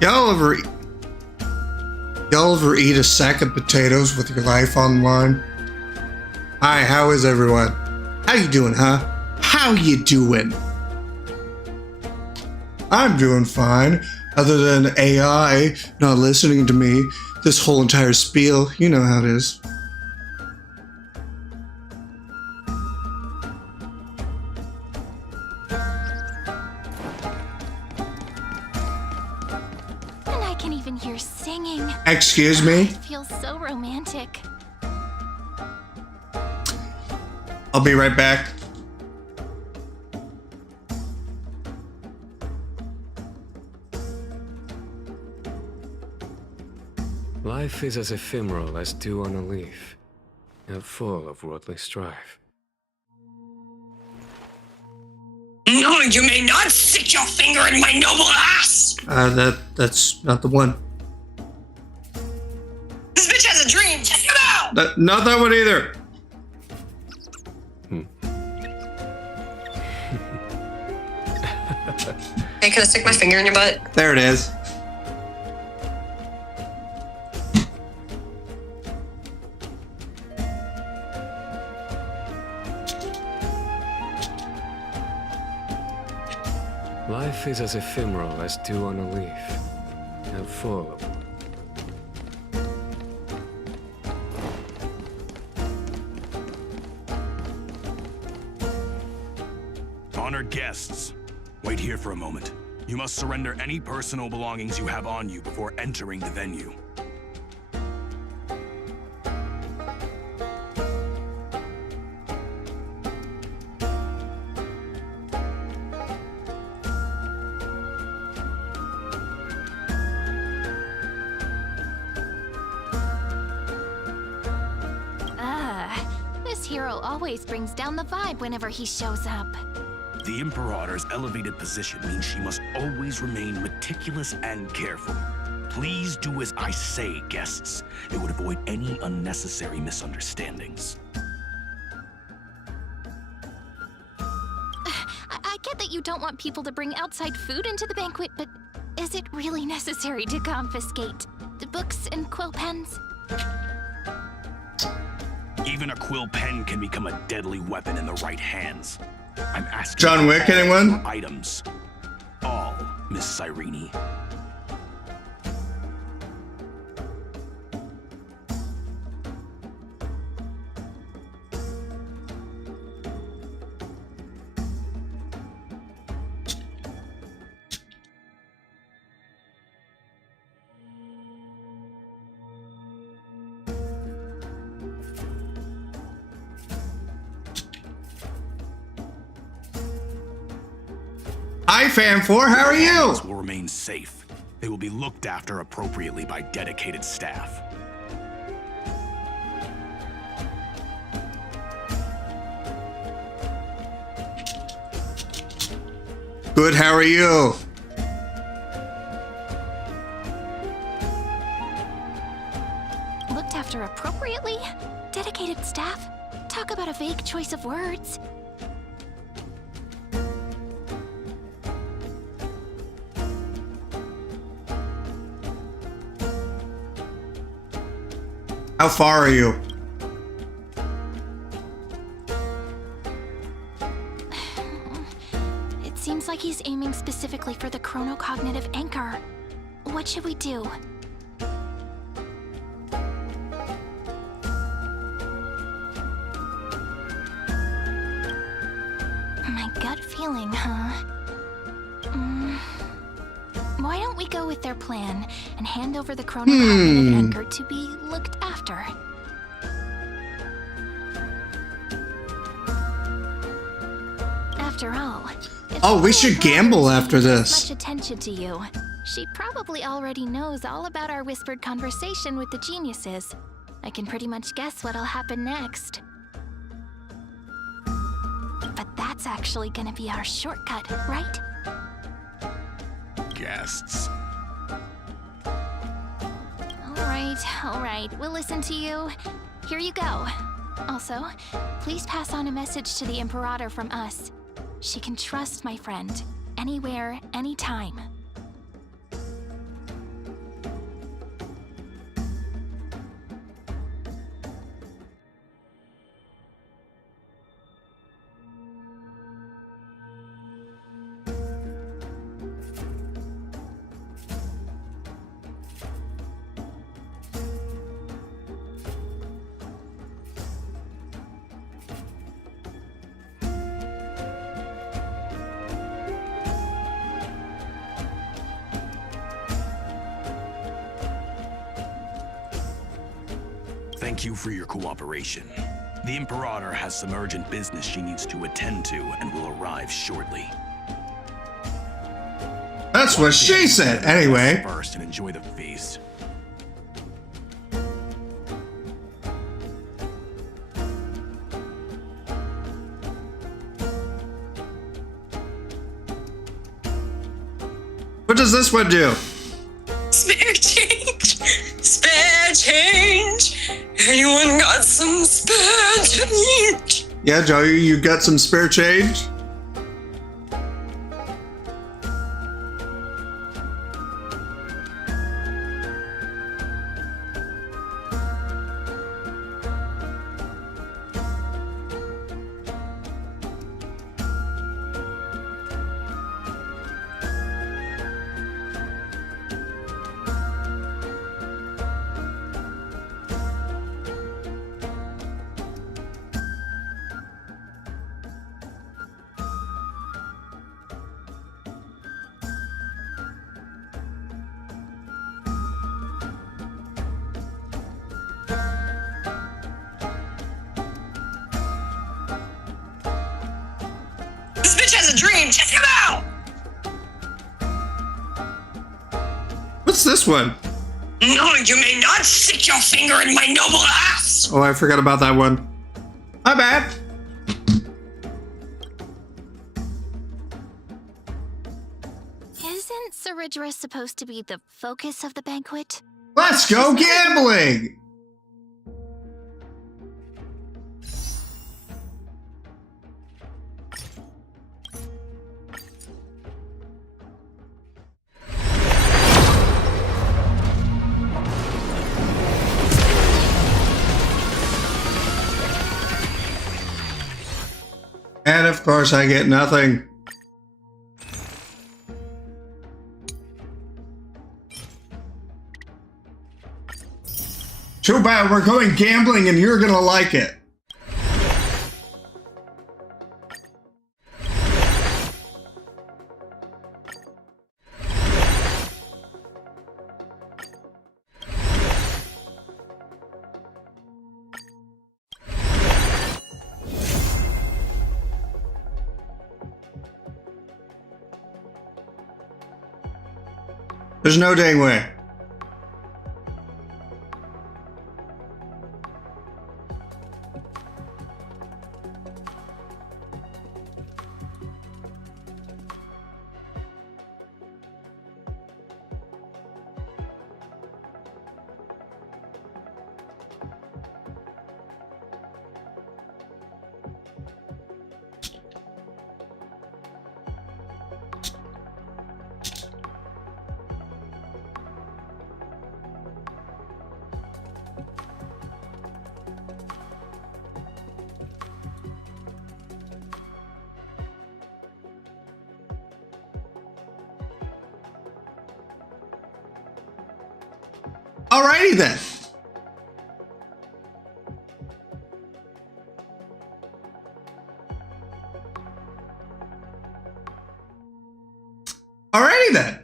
Y'all ever eat a sack of potatoes with your life on the line? Hi, how is everyone? How you doing, huh? How you doing? I'm doing fine. Other than AI not listening to me, this whole entire spiel, you know how it is. And I can even hear singing. Excuse me? It feels so romantic. I'll be right back. Life is as ephemeral as dew on a leaf, and full of worldly strife. No, you may not stick your finger in my noble ass! That's not the one. This bitch has a dream, check it out! Not that one either. Hey, can I stick my finger in your butt? There it is. Life is as ephemeral as dew on a leaf, and full of... Honored guests, wait here for a moment. You must surrender any personal belongings you have on you before entering the venue. This hero always brings down the vibe whenever he shows up. The Imperator's elevated position means she must always remain meticulous and careful. Please do as I say, guests. It would avoid any unnecessary misunderstandings. I get that you don't want people to bring outside food into the banquet, but is it really necessary to confiscate the books and quill pens? Even a quill pen can become a deadly weapon in the right hands. I'm asking John Wick, anyone? Items. All, Miss Cyrene. Hi, Fan4, how are you? Will remain safe. They will be looked after appropriately by dedicated staff. Good, how are you? Looked after appropriately? Dedicated staff? Talk about a vague choice of words. How far are you? It seems like he's aiming specifically for the chronocognitive anchor. What should we do? My gut feeling, huh? Why don't we go with their plan and hand over the chronocognitive anchor to be looked after? After all, Oh, we should gamble after this. Much attention to you. She probably already knows all about our whispered conversation with the geniuses. I can pretty much guess what'll happen next. But that's actually gonna be our shortcut, right? Guests. All right, we'll listen to you. Here you go. Also, please pass on a message to the Imperator from us. She can trust my friend, anywhere, anytime. Thank you for your cooperation. The Imperator has some urgent business she needs to attend to and will arrive shortly. That's what she said. Anyway. First and enjoy the feast. What does this one do? Spare change! Spare change! Anyone got some spare change? Yeah, Joey, you got some spare change? This bitch has a dream! Check him out! What's this one? No, you may not stick your finger in my noble ass! Oh, I forgot about that one. My bad. Isn't Ceridra supposed to be the focus of the banquet? Let's go gambling! And of course I get nothing. Too bad, we're going gambling and you're gonna like it. There's no dang way. Alrighty then. Alrighty then.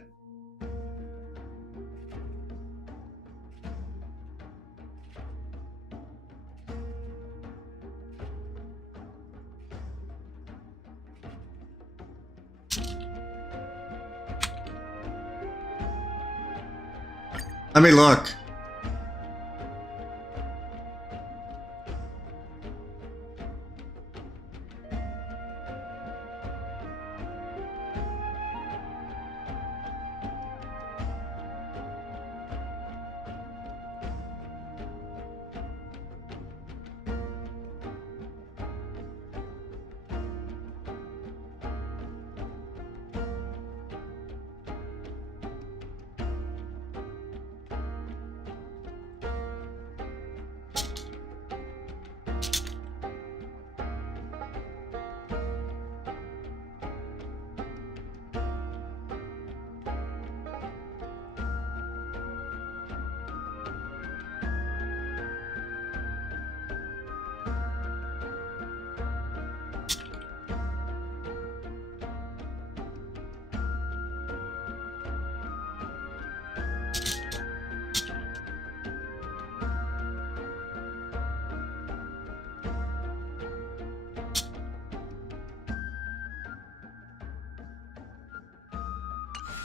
Let me look.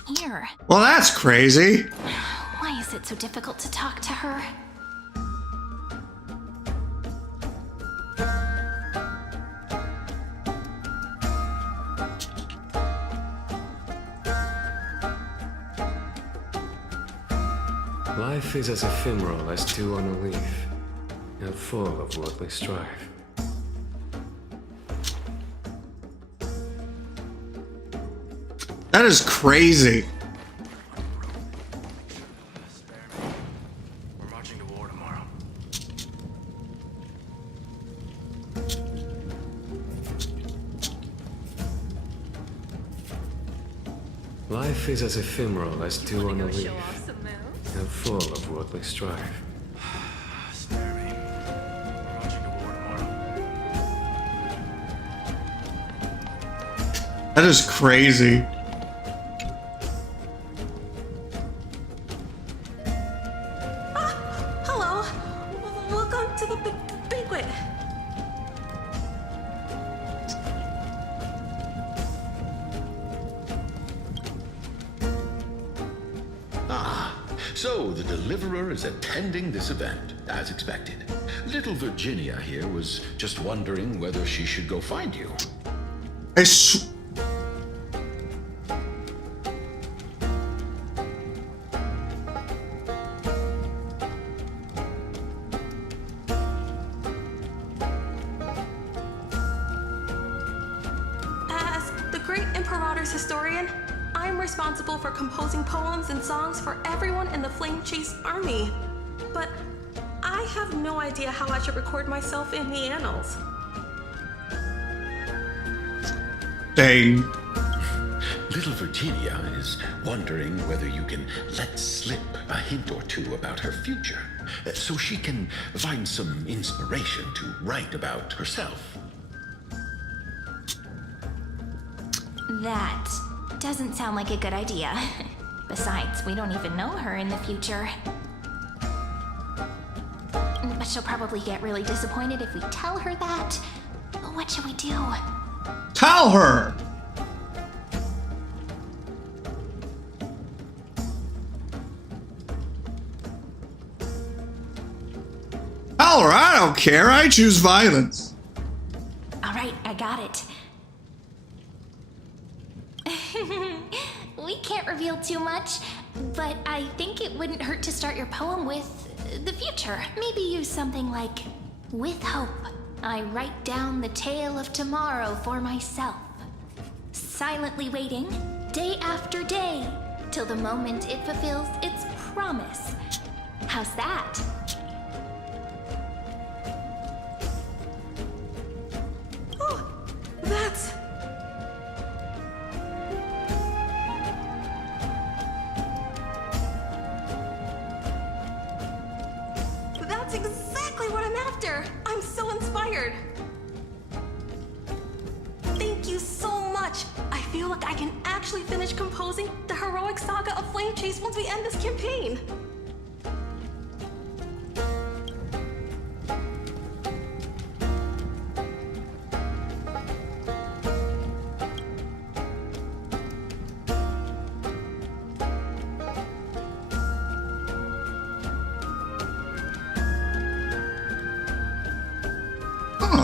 Here. Well, that's crazy. Why is it so difficult to talk to her? Life is as ephemeral as dew on a leaf, and full of worldly strife. That is crazy. We're marching to war tomorrow. Life is as ephemeral as dew on a leaf, and full of worldly strife. Spare me. We're marching to war tomorrow. That is crazy. Hello. Welcome to the banquet. So the Deliverer is attending this event, as expected. Little Virginia here was just wondering whether she should go find you. I sw- As the great Imperator's historian, I'm responsible for composing poems and songs for everyone in the Flame Chase army. But I have no idea how I should record myself in the annals. Dang. Little Virginia is wondering whether you can let slip a hint or two about her future, so she can find some inspiration to write about herself. That doesn't sound like a good idea. Besides, we don't even know her in the future. But she'll probably get really disappointed if we tell her that. What should we do? Tell her. Tell her. I don't care. I choose violence. All right, I got it. We can't reveal too much, but I think it wouldn't hurt to start your poem with the future. Maybe use something like, with hope, I write down the tale of tomorrow for myself. Silently waiting, day after day, till the moment it fulfills its promise. How's that? Oh, that's... That's exactly what I'm after. I'm so inspired. Thank you so much. I feel like I can actually finish composing the heroic saga of Flame Chase once we end this campaign.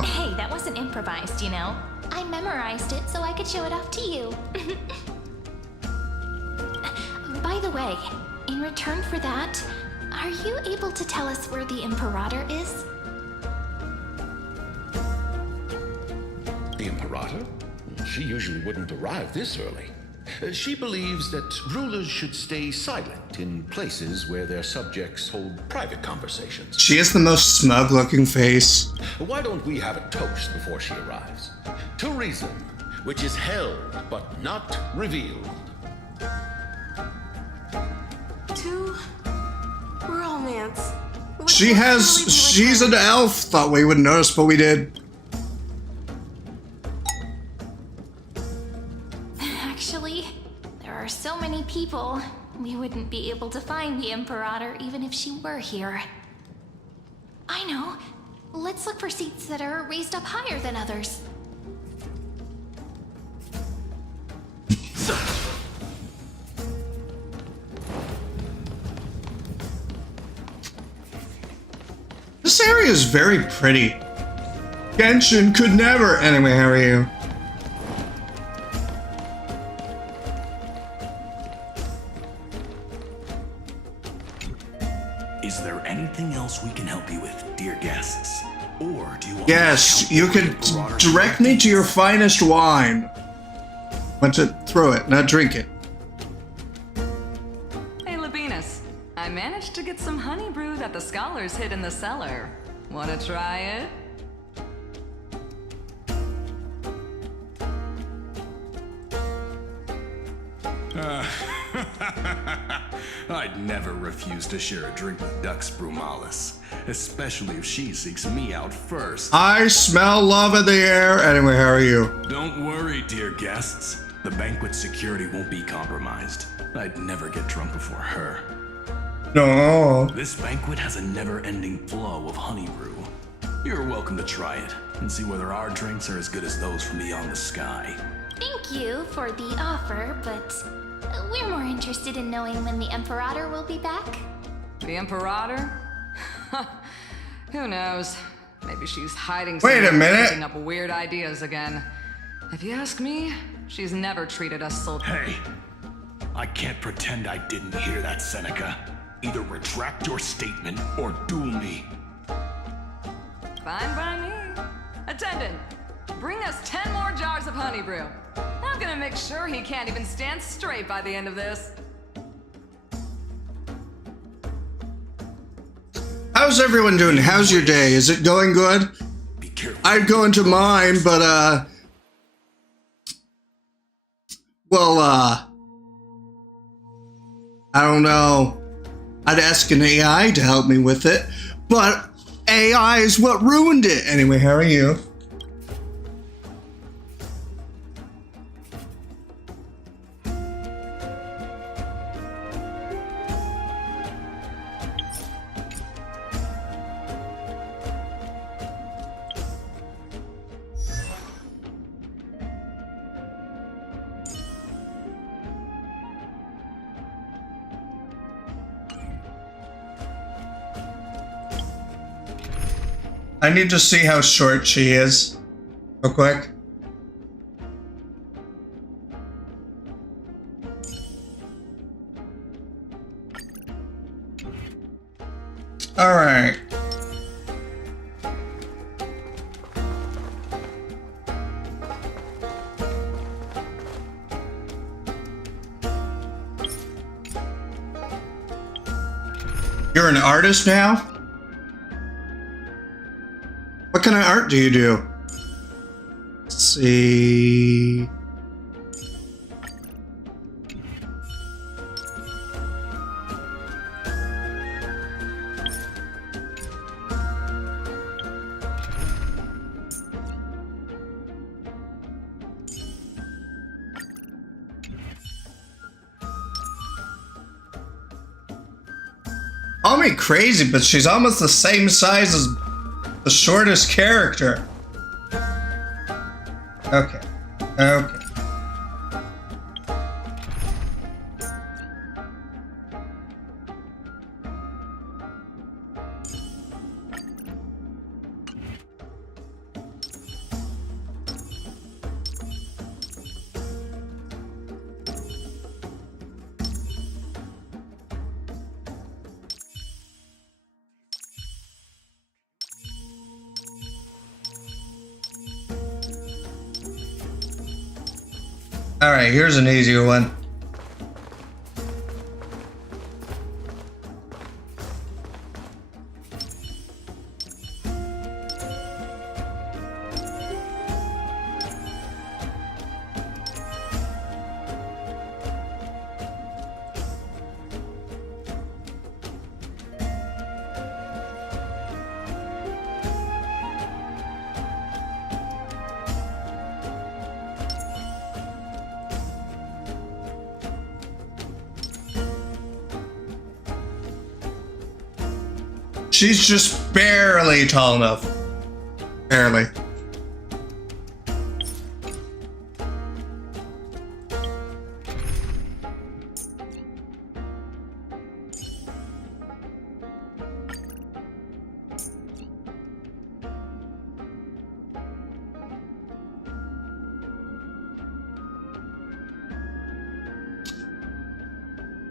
Hey, that wasn't improvised, you know. I memorized it so I could show it off to you. By the way, in return for that, are you able to tell us where the Imperator is? The Imperator? She usually wouldn't arrive this early. She believes that rulers should stay silent in places where their subjects hold private conversations. She has the most smug looking face. Why don't we have a toast before she arrives? To reason, which is held but not revealed. To romance. Which She will has. surely be She's an returned. elf. Thought we would notice, but we did. Actually, there are so many people, we wouldn't be able to find the Imperator even if she were here. I know. Let's look for seats that are raised up higher than others. This area is very pretty. Genshin could never. Anyway, how are you? Is there anything else we can help you with, dear guests? Or do you want Yes, you could direct me to your finest wine. Want to throw it, not drink it. Hey, Labinas. I managed to get some honey brew that the scholars hid in the cellar. Wanna try it? I'd never refuse to share a drink with Dux Brumalis, especially if she seeks me out first. I smell love in the air. Anyway, how are you? Don't worry, dear guests. The banquet security won't be compromised. I'd never get drunk before her. No. This banquet has a never-ending flow of honey brew. You're welcome to try it and see whether our drinks are as good as those from beyond the sky. Thank you for the offer, but we're more interested in knowing when the Imperator will be back. The Imperator? Who knows? Maybe she's hiding Wait a somewhere, minute. picking up weird ideas again. If you ask me, she's never treated us so... Hey, I can't pretend I didn't hear that, Seneca. Either retract your statement or duel me. Fine by me. Attendant, bring us 10 more jars of honey brew. I'm gonna make sure he can't even stand straight by the end of this. How's everyone doing? How's your day? Is it going good? Be careful. I'd go into mine, but well, I don't know. I'd ask an AI to help me with it, but AI is what ruined it. Anyway, how are you? I need to see how short she is, real quick. All right. You're an artist now? What kind of art do you do? Let's see. Call me crazy, but she's almost the same size as the shortest character. Okay. Okay. All right, here's an easier one. She's just barely tall enough. Barely.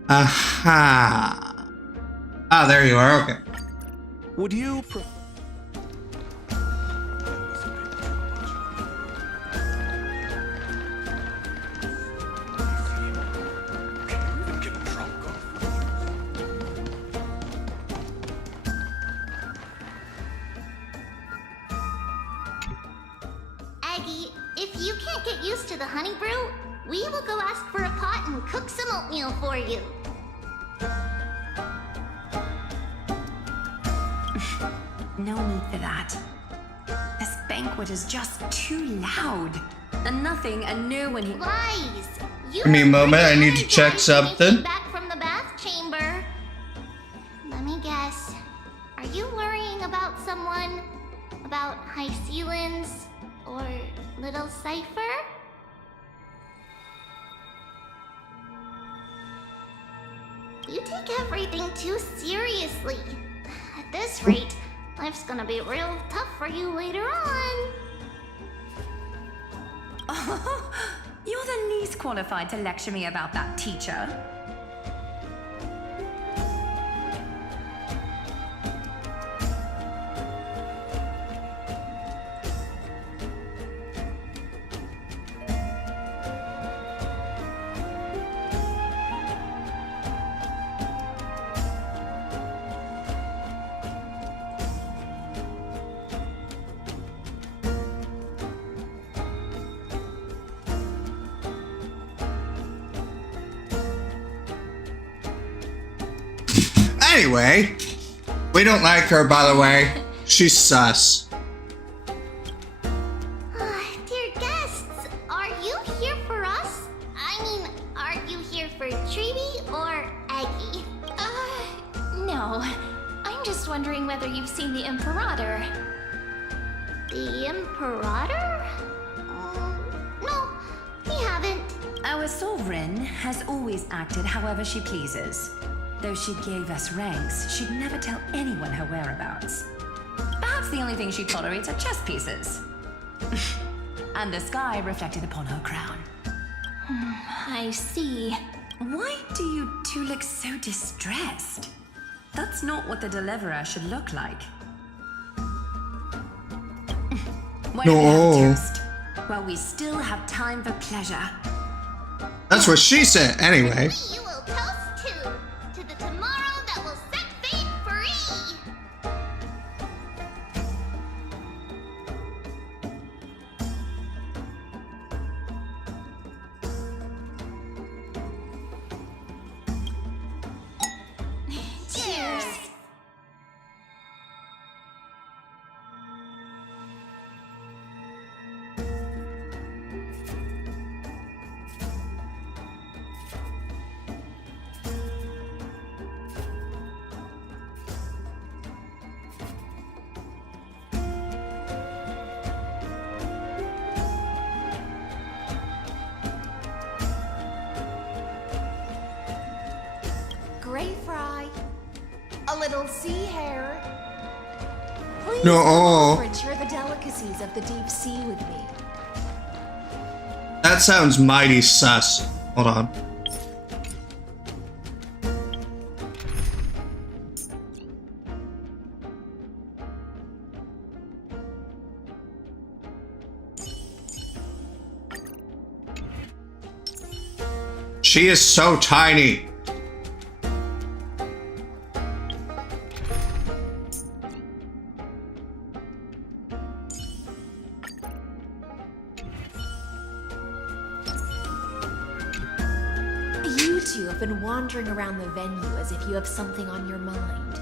Aha. Ah, there you are. Okay. Would you Aggie, if you can't get used to the honey brew, we will go ask for a pot and cook some oatmeal for you. No need for that. This banquet is just too loud. And nothing and no one here. Lies! You Give me a were moment, I pretty need to check energized when you something. came back from the bath chamber. Let me guess. Are you worrying about someone? About High Sealins? Or Little Cypher? You take everything too seriously. At this rate, life's gonna be real tough for you later on. You're the least qualified to lecture me about that, teacher. Anyway, we don't like her, by the way. She's sus. Dear guests, are you here for us? I mean, are you here for Treeby or Aggie? No. I'm just wondering whether you've seen the Imperator. The Imperator? No, we haven't. Our sovereign has always acted however she pleases. Though she gave us ranks, she'd never tell anyone her whereabouts. Perhaps the only thing she tolerates are chess pieces. And the sky reflected upon her crown. I see. Why do you two look so distressed? That's not what the deliverer should look like. Why don't we have a toast? Well, we still have time for pleasure. That's what she said, anyway. You will toast to the tomorrow that will set fate free. Cheers. Gray fry, a little sea hare. Please No. come over and share the delicacies of the deep sea with me. That sounds mighty sus. Hold on. She is so tiny. You two have been wandering around the venue as if you have something on your mind.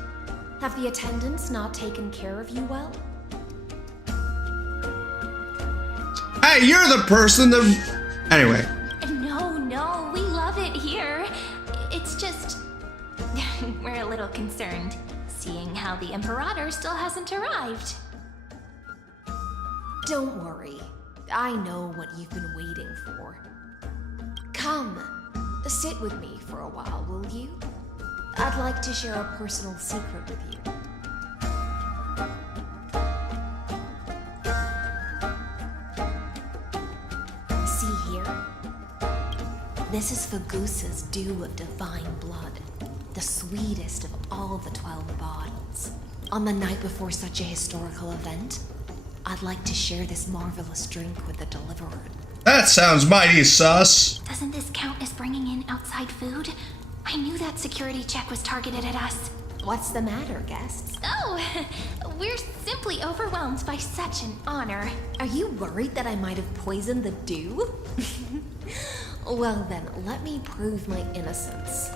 Have the attendants not taken care of you well? Hey, you're the person that... Anyway. No, we love it here. It's just... we're a little concerned, seeing how the Imperator still hasn't arrived. Don't worry. I know what you've been waiting for. Come, sit with me for a while, will you? I'd like to share a personal secret with you. See here? This is Fagusa's dew of divine blood, the sweetest of all the 12 bottles. On the night before such a historical event, I'd like to share this marvelous drink with the deliverer. That sounds mighty sus. Doesn't this count as bringing in outside food? I knew that security check was targeted at us. What's the matter, guests? Oh, we're simply overwhelmed by such an honor. Are you worried that I might have poisoned the dew? Well then, let me prove my innocence.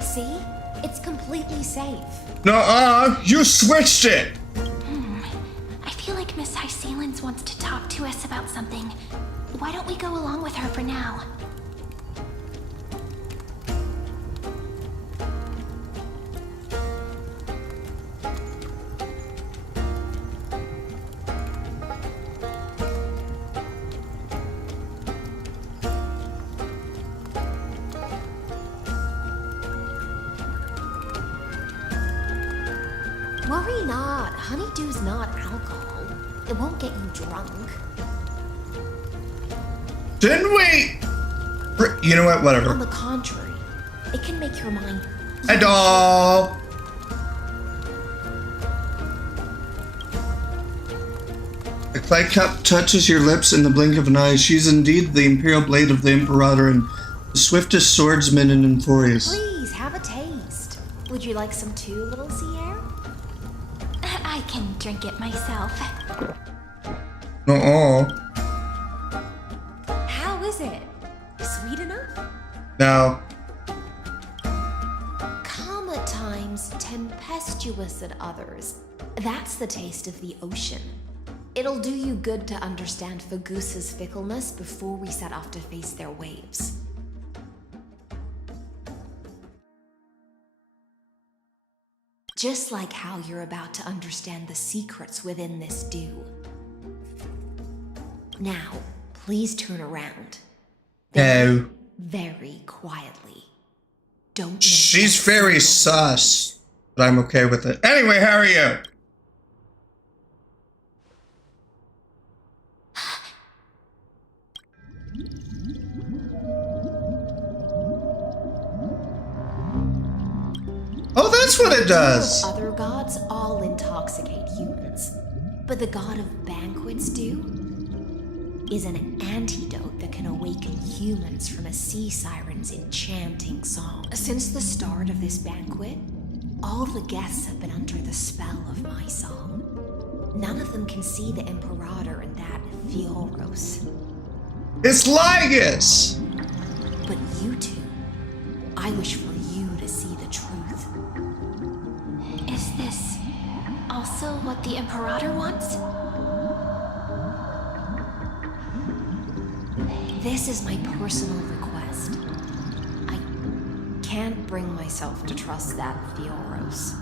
See? It's completely safe. Nuh-uh, you switched it! I feel like Miss High Sealands wants to talk to us about something. Why don't we go along with her for now? Worry not. Honeydew's not alcohol. It won't get you drunk. Didn't we? You know what? Whatever. On the contrary, it can make your mind... Hey, doll! The clay cup touches your lips in the blink of an eye. She's indeed the imperial blade of the Imperator and the swiftest swordsman in Emporius. Please, have a taste. Would you like some too, little sea air? I can drink it myself. Uh-oh. How is it? Sweet enough? No. Calm at times, tempestuous at others. That's the taste of the ocean. It'll do you good to understand Fagusa's fickleness before we set off to face their waves. Just like how you're about to understand the secrets within this dew. Now, please turn around. No. Very quietly. Don't make She's a very single sus, but I'm okay with it. Anyway, how are you? Oh, that's what it does. Other gods all intoxicate humans, but the god of banquets is an antidote that can awaken humans from a sea siren's enchanting song. Since the start of this banquet, all the guests have been under the spell of my song. None of them can see the Imperator and that Fioros. It's Lygus! But you two, I wish for you to see the truth. Is this also what the Imperator wants? This is my personal request. I can't bring myself to trust that Fioros.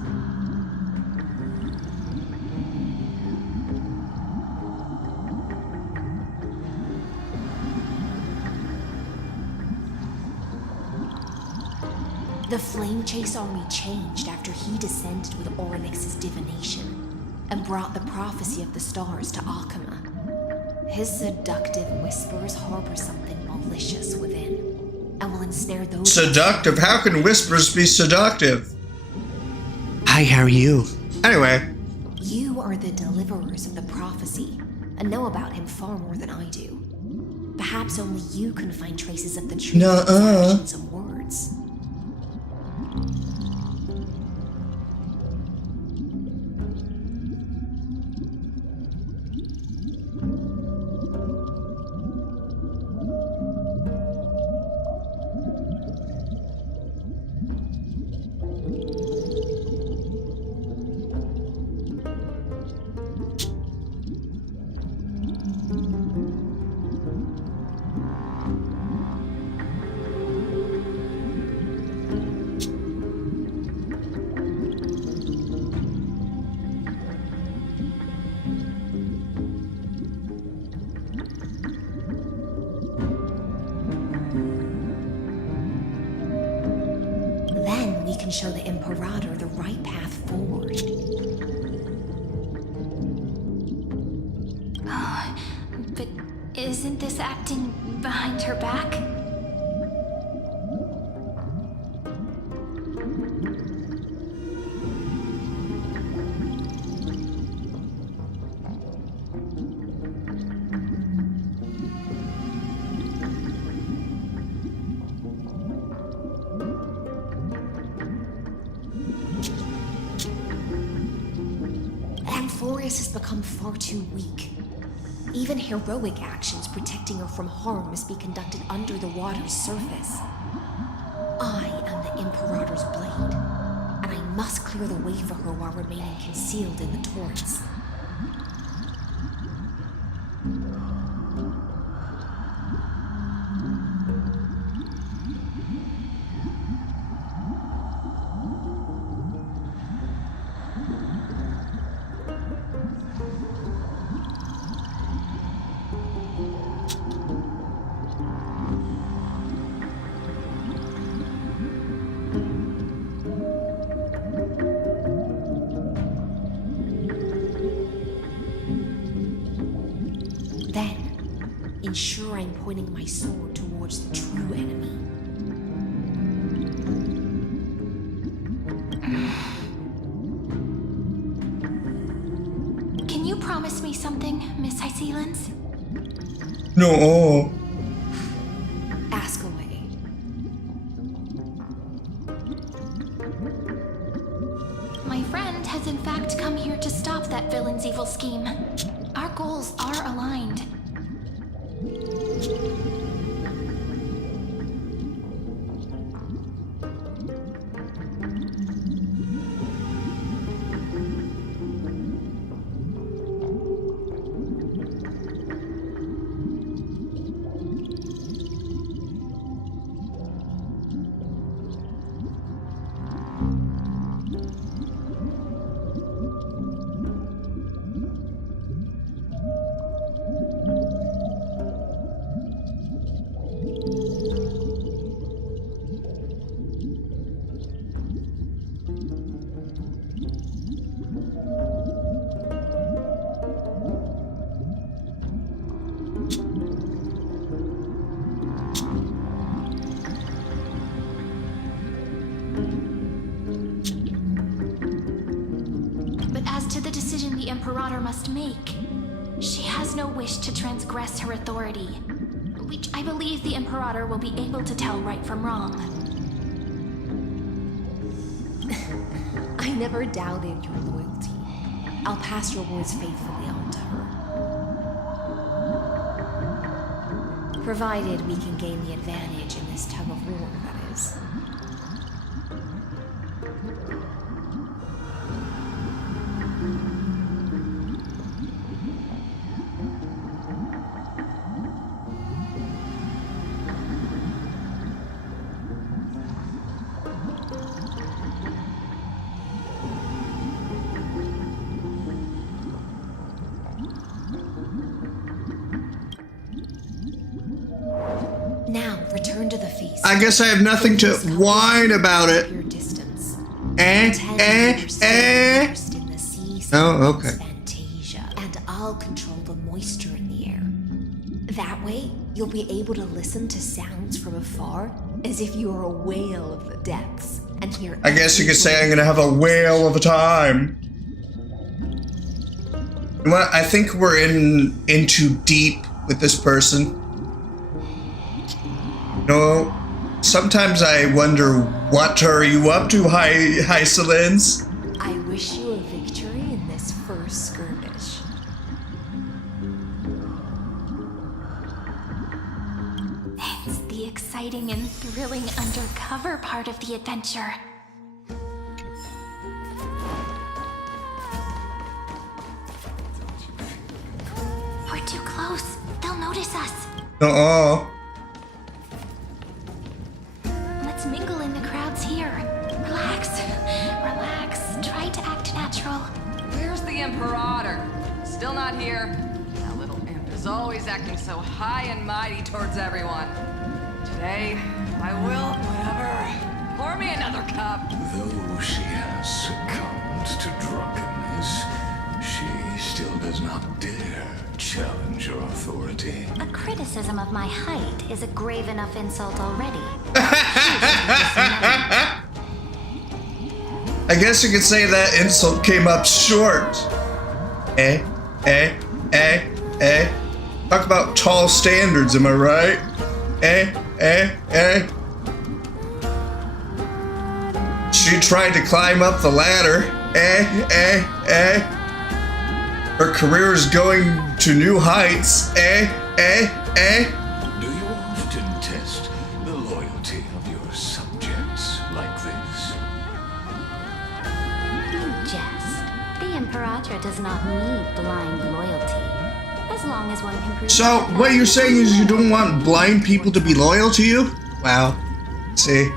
The Flame Chase army changed after he descended with Orynyx's divination and brought the prophecy of the stars to Akama. His seductive whispers harbor something malicious within, and will ensnare those... Seductive? How can whispers be seductive? Hi, how are you? Anyway. You are the deliverers of the prophecy, and know about him far more than I do. Perhaps only you can find traces of the truth in his actions and words. we can show the Imperator the right path forward. Oh, but isn't this acting behind her back? Has become far too weak. Even heroic actions protecting her from harm must be conducted under the water's surface. I am the Imperator's blade, and I must clear the way for her while remaining concealed in the torrents. Ensure I'm pointing my sword towards the true enemy. Can you promise me something, Miss Hycelens? No. Ask away. My friend has in fact come here to stop that villain's evil scheme. Our goals are aligned. The Imperator must make. She has no wish to transgress her authority, which I believe the Imperator will be able to tell right from wrong. I never doubted your loyalty. I'll pass your words faithfully on to her. Provided we can gain the advantage in this tug of war, that is. Now, return to the feast. I guess I have nothing to whine about it. Your distance. Oh, okay. Fantasia, and I'll control the moisture in the air. That way, you'll be able to listen to sounds from afar, as if you were a whale of the depths, and hear. I guess you could say I'm gonna have a whale of a time. You know what? I think we're in too deep with this person. No, sometimes I wonder, what are you up to, Hycelens? I wish you a victory in this first skirmish. It's the exciting and thrilling undercover part of the adventure. We're too close. They'll notice us. Uh-oh. Mingle in the crowds here. Relax. Relax. Try to act natural. Where's the Imperator? Still not here. That little imp is always acting so high and mighty towards everyone. Today, I will, whatever. Pour me another cup. not dare challenge your authority. A criticism of my height is a grave enough insult already. I guess you could say that insult came up short. Talk about tall standards, am I right? She tried to climb up the ladder. Her career is going to new heights. Do you often test the loyalty of your subjects like this? You jest. The Imperator does not need blind loyalty. As long as one can prove. So, what you're saying is you don't want blind people to be loyal to you? Wow. See?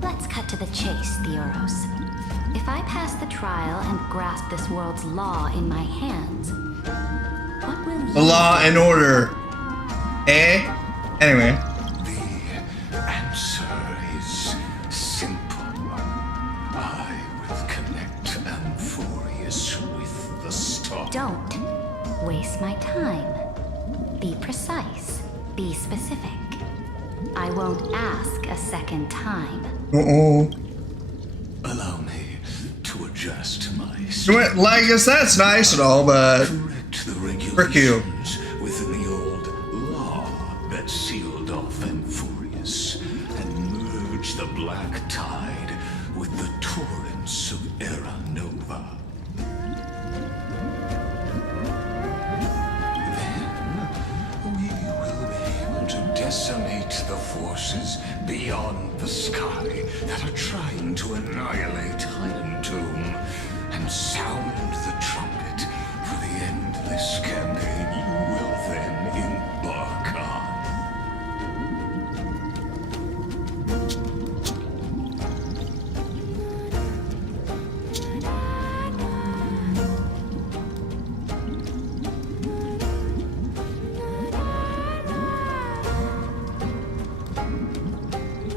Let's cut to the chase, Theoros. If I pass the trial and grasp this world's law in my hands, what will you The law and order. Anyway. The answer is simple. I will connect Amphorius with the star. Don't waste my time. Be precise. Be specific. I won't ask a second time. Allow me to adjust my Well, I guess that's nice and all, but correct the frick you. regulations within the old law that sealed off Amphorius and merged the black tide with the torrents of Era Nova. Then we will be able to decimate the forces beyond the sky that are trying to annihilate Highland Tomb and sound the trumpet for the endless campaign you will then embark on.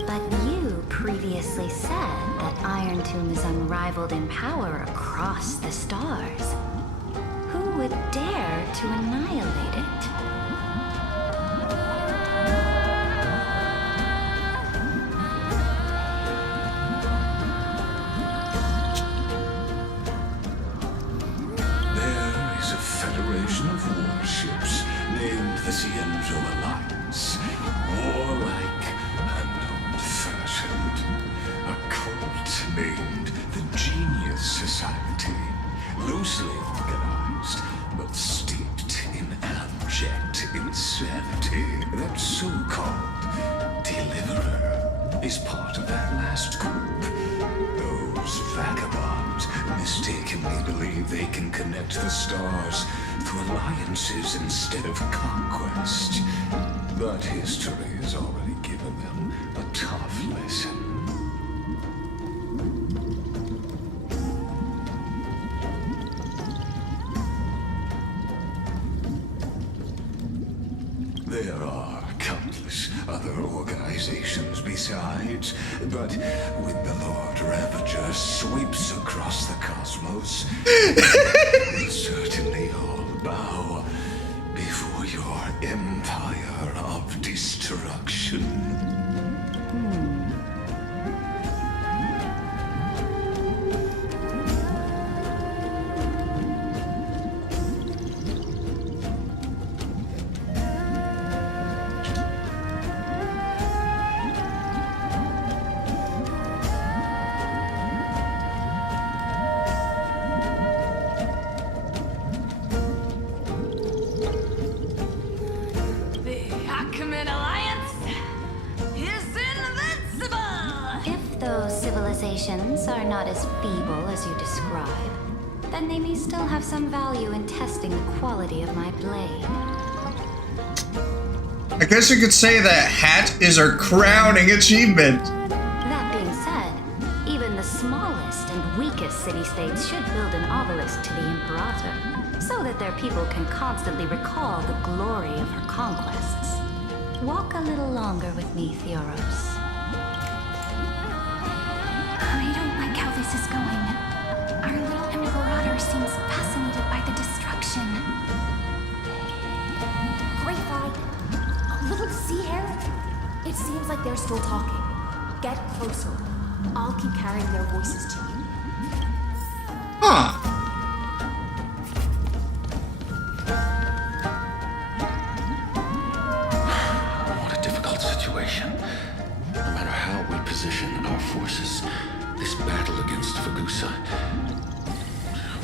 But you previously said that Iron Tomb is unrivaled in power across the stars. Who would dare to annihilate it? There is a federation of warships named the Cienzo Alliance. Warlike and old-fashioned. A cult named the Genius Society. Loosely organized, but steeped in abject insanity. That so-called Deliverer is part of that last group. Those vagabonds mistakenly believe they can connect the stars through alliances instead of conquest. But history has already given them a tough lesson. There are countless other organizations besides, but when the Lord Ravager sweeps across the cosmos, we'll certainly all bow before your empire of destruction. The Achaemenid Alliance is invincible! If those civilizations are not as feeble as you describe, then they may still have some value in testing the quality of my blade. I guess you could say that hat is our crowning achievement. That being said, even the smallest and weakest city-states should build an obelisk to the Imperator, so that their people can constantly recall the glory of her conquests. Walk a little longer with me, Theoros. I don't like how this is going. Our little Imperator Emperor seems fascinated by the destruction. Graphite, a little sea air. It seems like they're still talking. Get closer. I'll keep carrying their voices to you. Huh. What a difficult situation. No matter how we position our forces, this battle against Fagusa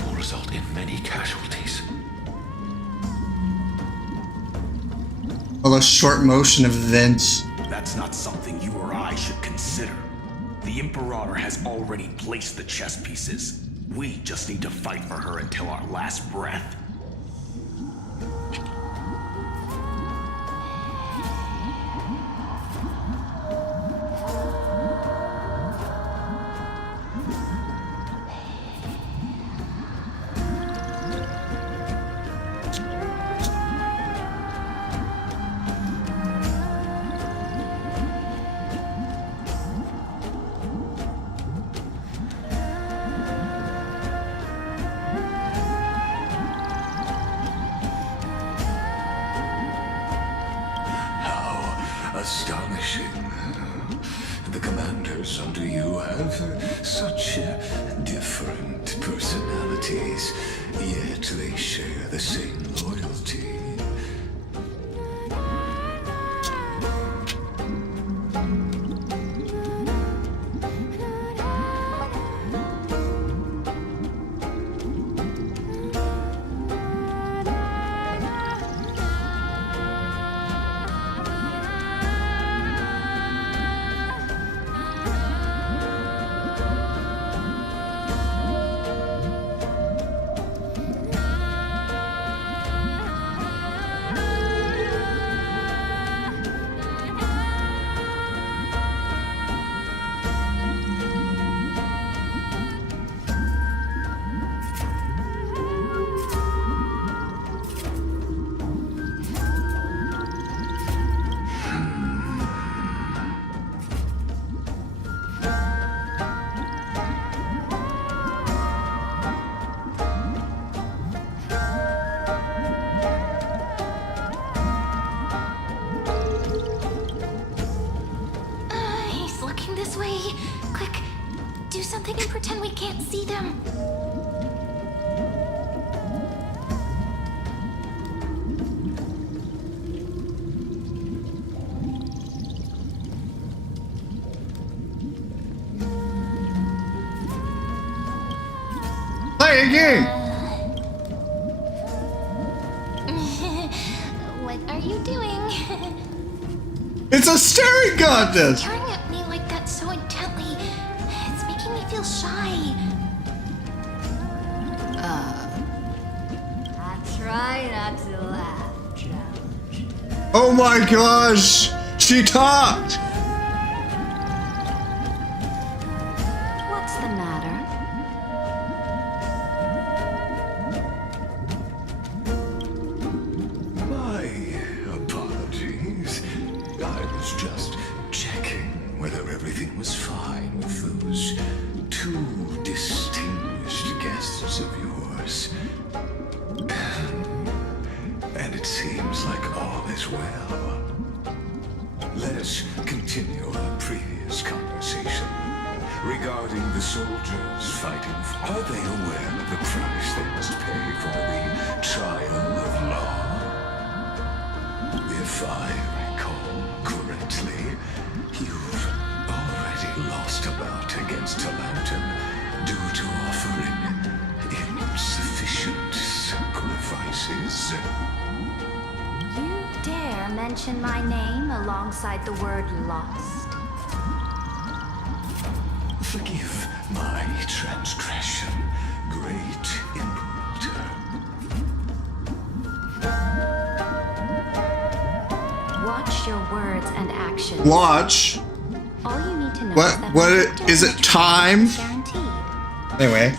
will result in many casualties. Well, a short motion of events. That's not something you or I should consider. The Imperator has already placed the chess pieces. We just need to fight for her until our last breath. Astonishing. The commanders under you have such different personalities, yet they share the same loyalty. He's looking this way. Quick, do something and pretend we can't see them. Play again. What are you doing? It's a staring contest. Staring at me like that so intently. It's making me feel shy. I try not to laugh, John. Oh my gosh, she talked. What's the matter? My apologies. I was just checking whether everything was fine with those two distinguished guests of yours. And it seems like all is well. Let us continue our previous conversation regarding the soldiers fighting. Are they aware of the price they must pay for the trial of law? If I recall correctly, you've already lost a bout against Talanton due to offering insufficient sacrifices. You dare mention my name alongside the word lost? Forgive my transgression, great Imperator. Watch your words and actions. Watch. All you need to know What? is that What? Is it time? guaranteed. Anyway.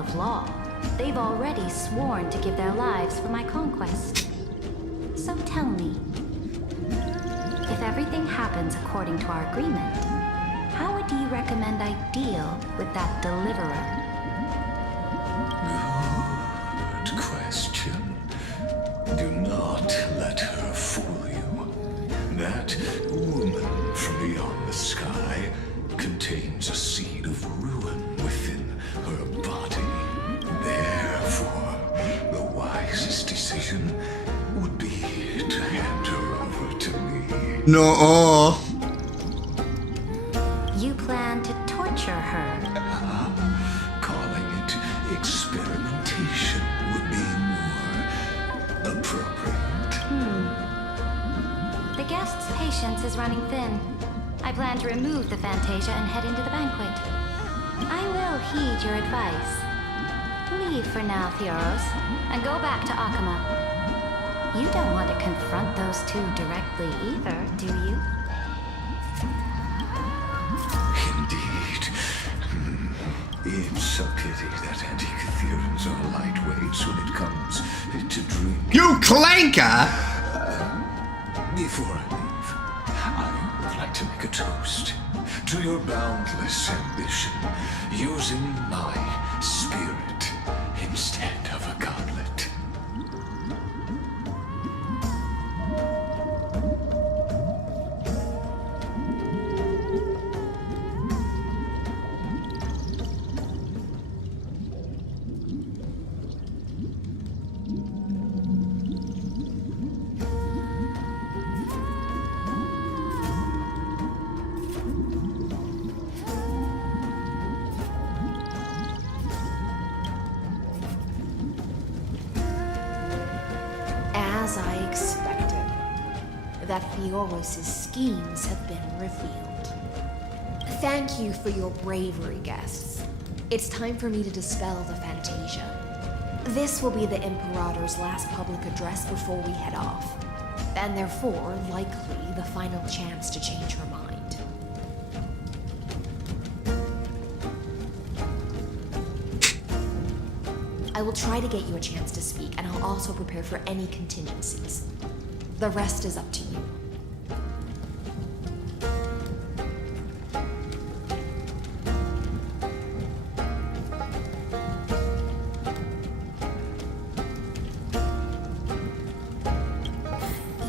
of law. They've already sworn to give their lives for my conquest. So tell me, if everything happens according to our agreement, how would you recommend I deal with that deliverer? Good question. Do not let her fool you. That woman from beyond the sky contains a seed of ruin within her body. Therefore, the wisest decision would be to hand her over to me. No. You plan to torture her? Calling it experimentation would be more appropriate. The guest's patience is running thin. I plan to remove the Fantasia and head into the banquet. I will heed your advice. Leave for now, Theoros, and go back to Akama. You don't want to confront those two directly either, do you? Indeed. It's a pity that anti-Catherians are lightweights when it comes to drink. You clanker! Before I leave, I would like to make a toast to your boundless ambition, using my spirit instead of a goblet. As I expected, that Theoros' schemes have been revealed. Thank you for your bravery, guests. It's time for me to dispel the Fantasia. This will be the Imperator's last public address before we head off, and therefore, likely, the final chance to change her mind. I will try to get you a chance to speak, and I'll also prepare for any contingencies. The rest is up to you.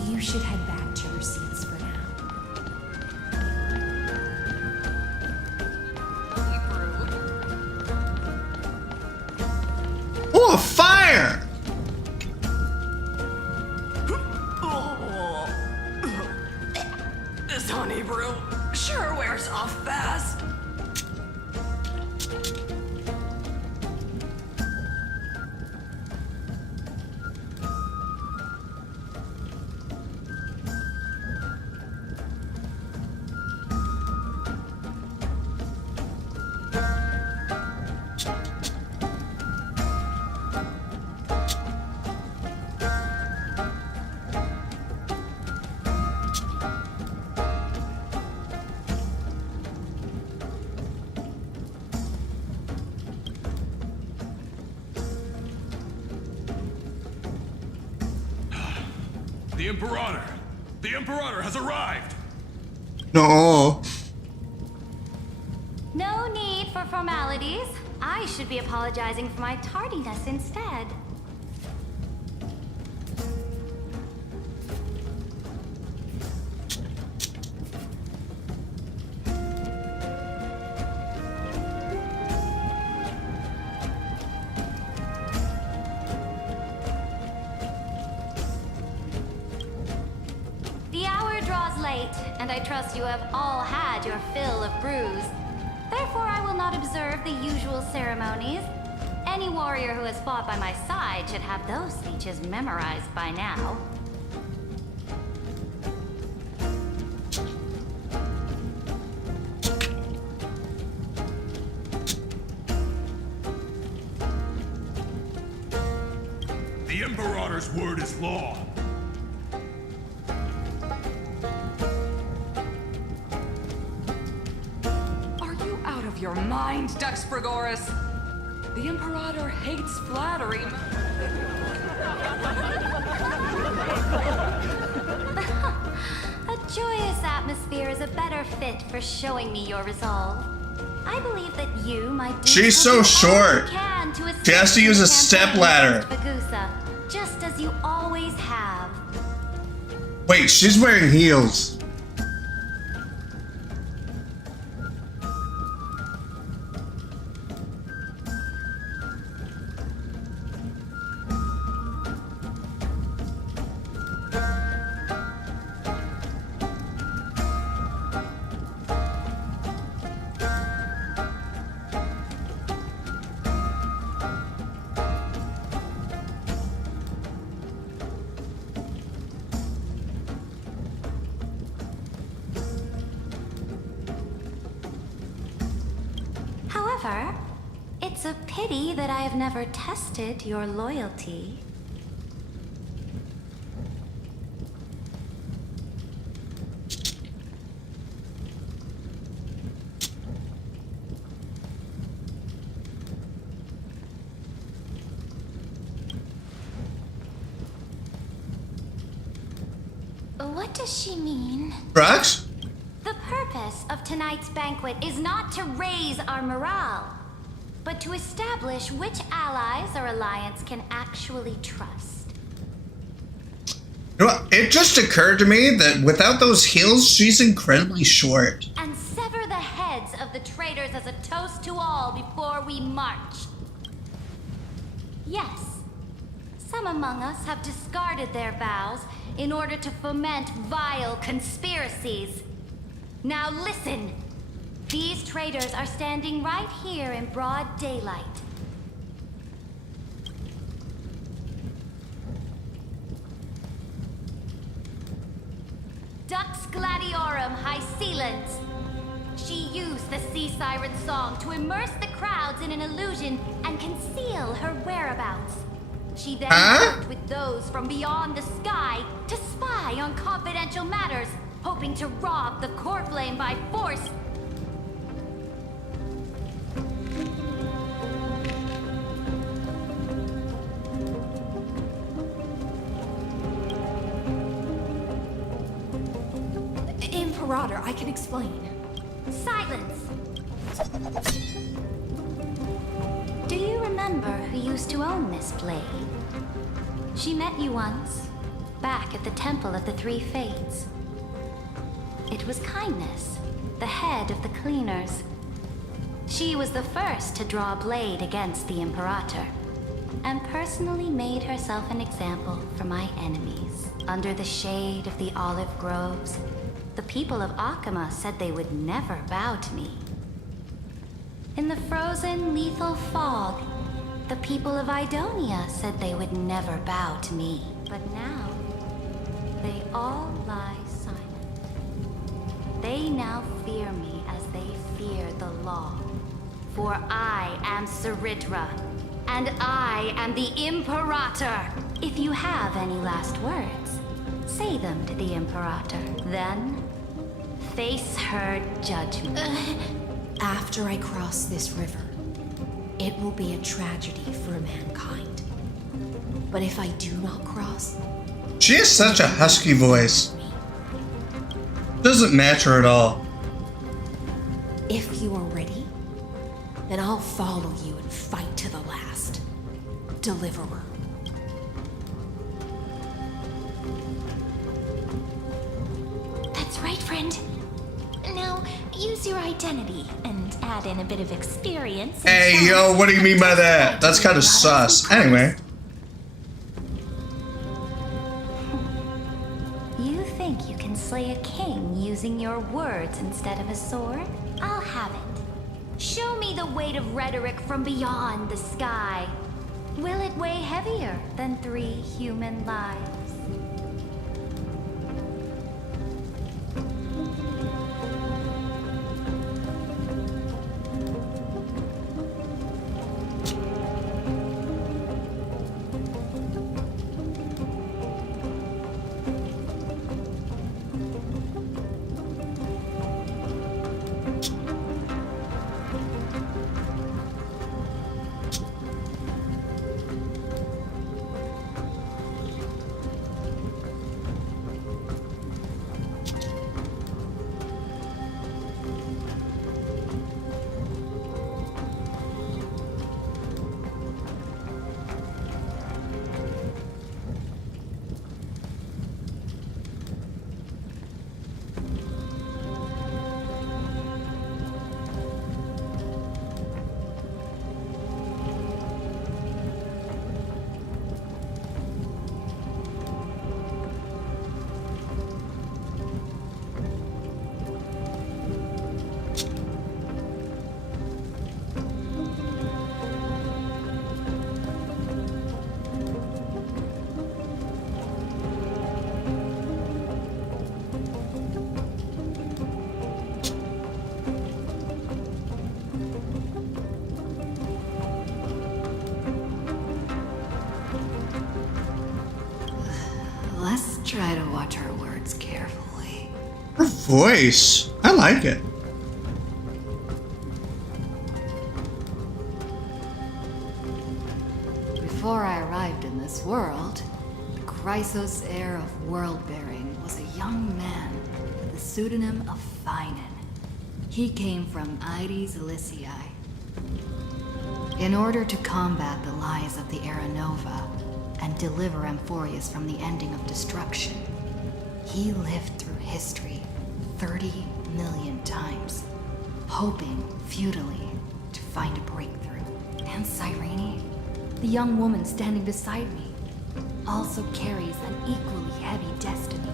You should head back to your seats for now. Oh, fire! This honey brew sure wears off fast. The Imperator! The Imperator has arrived! No. No need for formalities. I should be apologizing for my tardiness instead. The hour draws late, and I trust you have all had your fill of brews. Therefore, I will not observe the usual ceremonies. Any warrior who has fought by my side should have those speeches memorized by now. The Imperator's word is law. Are you out of your mind, Dux Frigoris? The Imperator hates flattery. A joyous atmosphere is a better fit for showing me your resolve. I believe that you might do She's so short. She has to use a step ladder. Just as you always have. Wait, she's wearing heels. However, it's a pity that I have never tested your loyalty. What does she mean? Drugs? The purpose of tonight's banquet is not to raise our morale, but to establish which allies our alliance can actually trust. You know what? It just occurred to me that without those heels, she's incredibly short. And sever the heads of the traitors as a toast to all before we march. Yes, some among us have discarded their vows in order to foment vile conspiracies. Now listen! These traitors are standing right here in broad daylight. Dux Gladiorum Hycelens. She used the Sea Siren song to immerse the crowds in an illusion and conceal her whereabouts. She then worked with those from beyond the sky to spy on confidential matters, hoping to rob the core flame by force. Imperator, I can explain. Silence! Do you remember who used to own this blade? She met you once, back at the Temple of the Three Fates. It was Kindness, the head of the cleaners. She was the first to draw a blade against the Imperator, and personally made herself an example for my enemies. Under the shade of the olive groves, the people of Akama said they would never bow to me. In the frozen, lethal fog, the people of Idonia said they would never bow to me. But now, they all lie silent. They now fear me as they fear the law. For I am Saritra, and I am the Imperator. If you have any last words, say them to the Imperator. Then, face her judgment. After I cross this river, it will be a tragedy for mankind. But if I do not cross... She has such a husky voice. Doesn't match her at all. If you are ready, then I'll follow you and fight to the last. Deliverer. That's right, friend. Now, use your identity and add in a bit of experience. Hey, yo, what do you mean by that? That's kind of sus. Anyway. You think you can slay a king using your words instead of a sword? I'll have it. Show me the weight of rhetoric from beyond the sky. Will it weigh heavier than 3 human lives? must try to watch her words carefully. Her voice. I like it. Before I arrived in this world, the Chrysos heir of world-bearing was a young man with the pseudonym of Finan. He came from Aedes Elysiae. In order to combat the lies of the Era Nova and deliver Amphorius from the ending of destruction, he lived through history 30 million times, hoping futilely to find a breakthrough. And Cyrene, the young woman standing beside me, also carries an equally heavy destiny.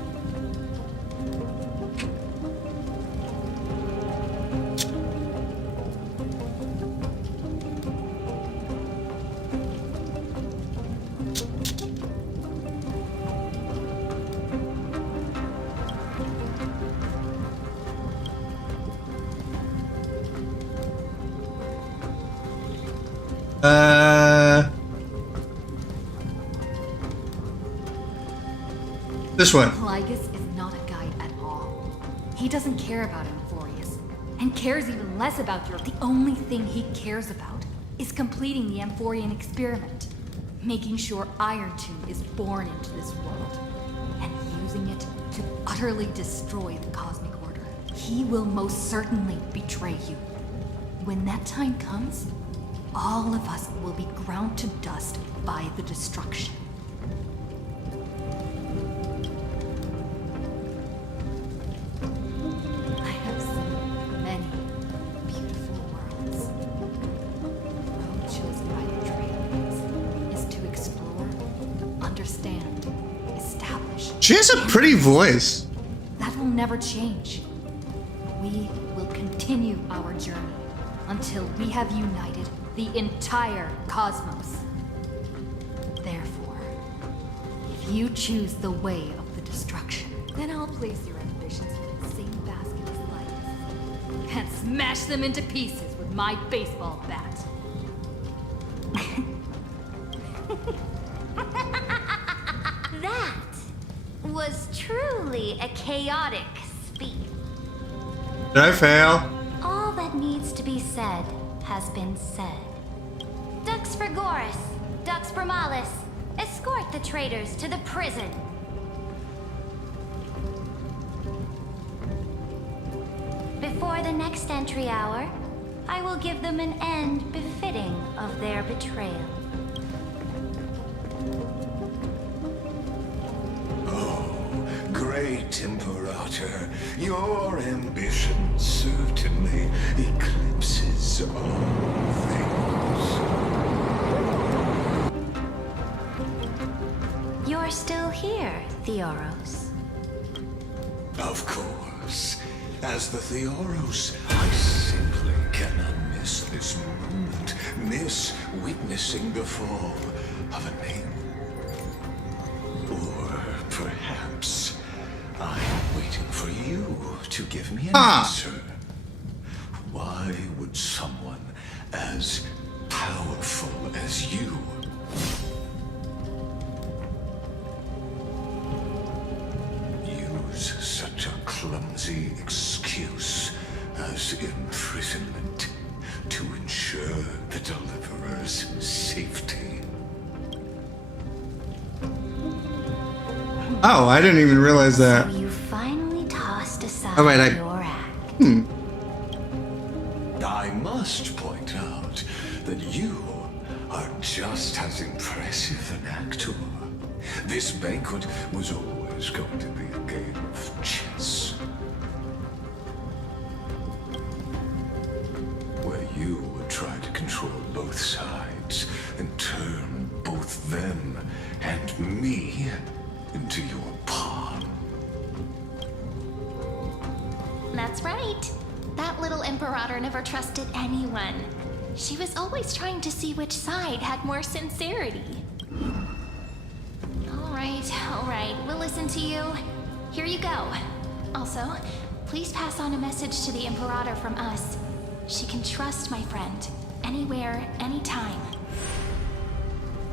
This way. Lygus is not a guide at all. He doesn't care about Amphorius, and cares even less about Europe. The only thing he cares about is completing the Amphorian experiment, making sure Iron Tomb is born into this world, and using it to utterly destroy the Cosmic Order. He will most certainly betray you. When that time comes, all of us will be ground to dust by the destruction. I have seen many beautiful worlds. The road chosen by the Trailblaze is to explore, understand, establish. She has a pretty voice. That will never change. We will continue our journey until we have united the entire cosmos. Therefore, if you choose the way of the destruction, then I'll place your ambitions in the same basket as Lygus and smash them into pieces with my baseball bat. That was truly a chaotic speech. Did I fail? All that needs to be said has been said. Dux Frigoris, Dux Bromalis, escort the traitors to the prison. Before the next entry hour, I will give them an end befitting of their betrayal. Great Imperator, your ambition certainly eclipses all things. You're still here, Theoros. Of course. As the Theoros, I simply cannot miss this moment, miss witnessing the fall of a name. Or perhaps I'm waiting for you to give me an answer. Why would someone as powerful as you use such a clumsy excuse as imprisonment to ensure the Deliverer's safety? Oh, I didn't even realize that. So you finally tossed aside Oh, wait, your act. I must point out that you are just as impressive an actor. This banquet was always going to be a game of chess, where you would try to control both sides and turn both them and me into your pawn. That's right. That little Imperator never trusted anyone. She was always trying to see which side had more sincerity. All right, we'll listen to you. Here you go. Also, please pass on a message to the Imperator from us. She can trust my friend, anywhere, anytime.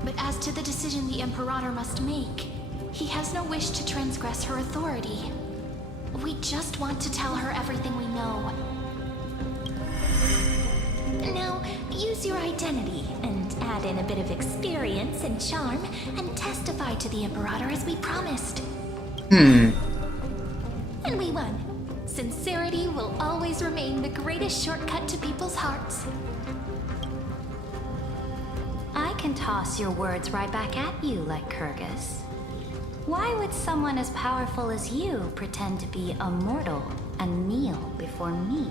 But as to the decision the Imperator must make, He has no wish to transgress her authority. We just want to tell her everything we know. Now, use your identity and add in a bit of experience and charm and testify to the Imperator as we promised. And we won. Sincerity will always remain the greatest shortcut to people's hearts. I can toss your words right back at you like Kyrgyz. Why would someone as powerful as you pretend to be a mortal and kneel before me?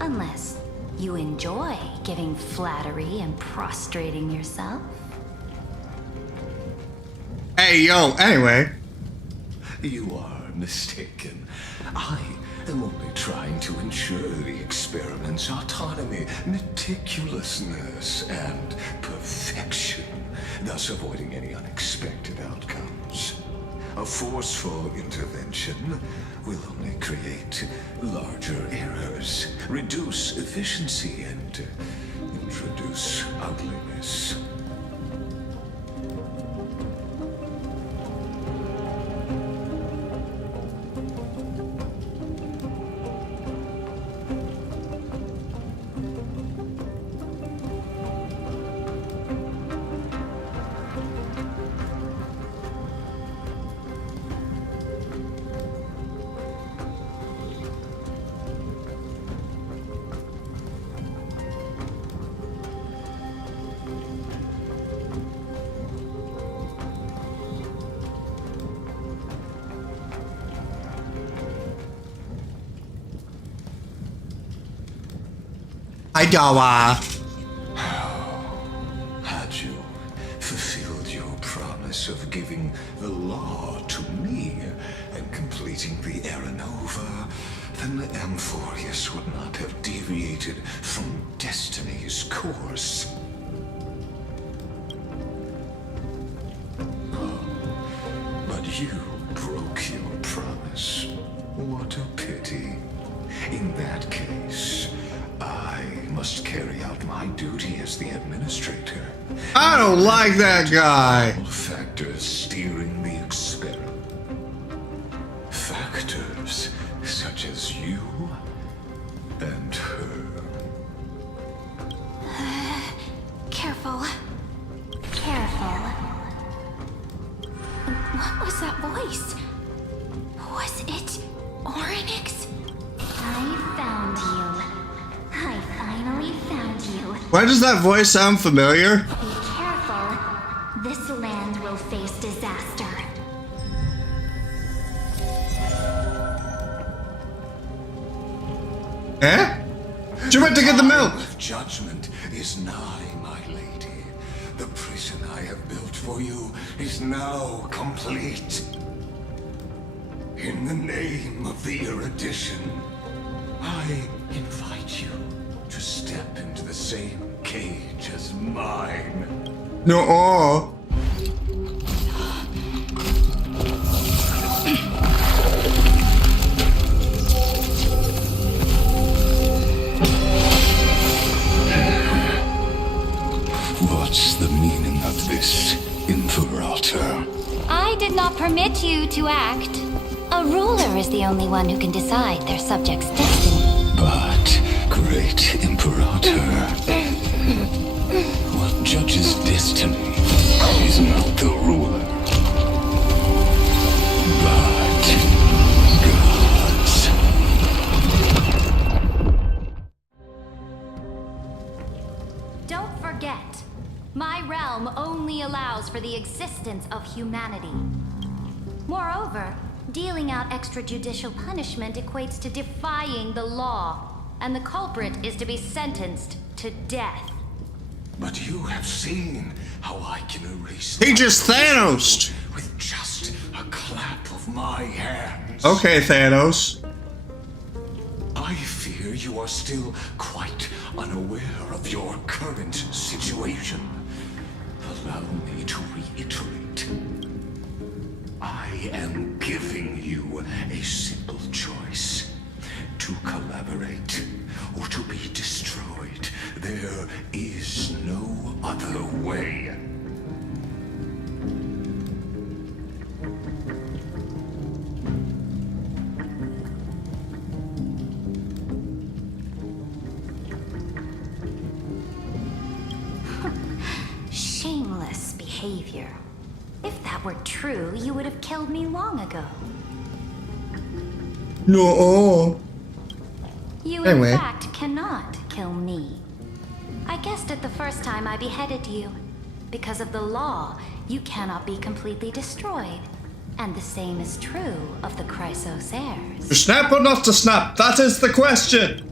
Unless you enjoy giving flattery and prostrating yourself. Hey, yo, anyway. You are mistaken. I am only trying to ensure the experiment's autonomy, meticulousness, and perfection, thus avoiding any unexpected outcomes. A forceful intervention will only create larger errors, reduce efficiency, and introduce ugliness. Hi, Dawa. Had you fulfilled your promise of giving the law to me and completing the Aranova, then the Amphorius would not have deviated from destiny's course. But you broke your promise. What a pity. In that case, I must carry out my duty as the administrator. I don't like that guy. Factors steering the experiment. Factors such as you and her. Careful. Careful. What was that voice? Was it Orynyx? I found you. I finally found you. Why does that voice sound familiar? Be careful. This land will face disaster. Eh? You're about to get the milk. Judgment is nigh, my lady. The prison I have built for you is now complete. In the name of the erudition, I invite you to step into the same cage as mine. No. What's the meaning of this, Imperator? I did not permit you to act. A ruler is the only one who can decide their subject's destiny. But, great Imperator, what judges destiny is not the ruler, but gods. Don't forget, my realm only allows for the existence of humanity. Moreover, dealing out extrajudicial punishment equates to defying the law, and the culprit is to be sentenced to death. But you have seen how I can erase. He just Thanos'd. With just a clap of my hands. Okay, Thanos. I fear you are still quite unaware of your current situation. Allow me to reiterate. I am giving you a simple choice. To collaborate or to be destroyed. There is no other way. behavior. If that were true, you would have killed me long ago. No. You Anyway. in fact cannot kill me. I guessed it the first time I beheaded you. Because of the law, you cannot be completely destroyed. And the same is true of the Chrysosairs. To snap or not to snap? That is the question.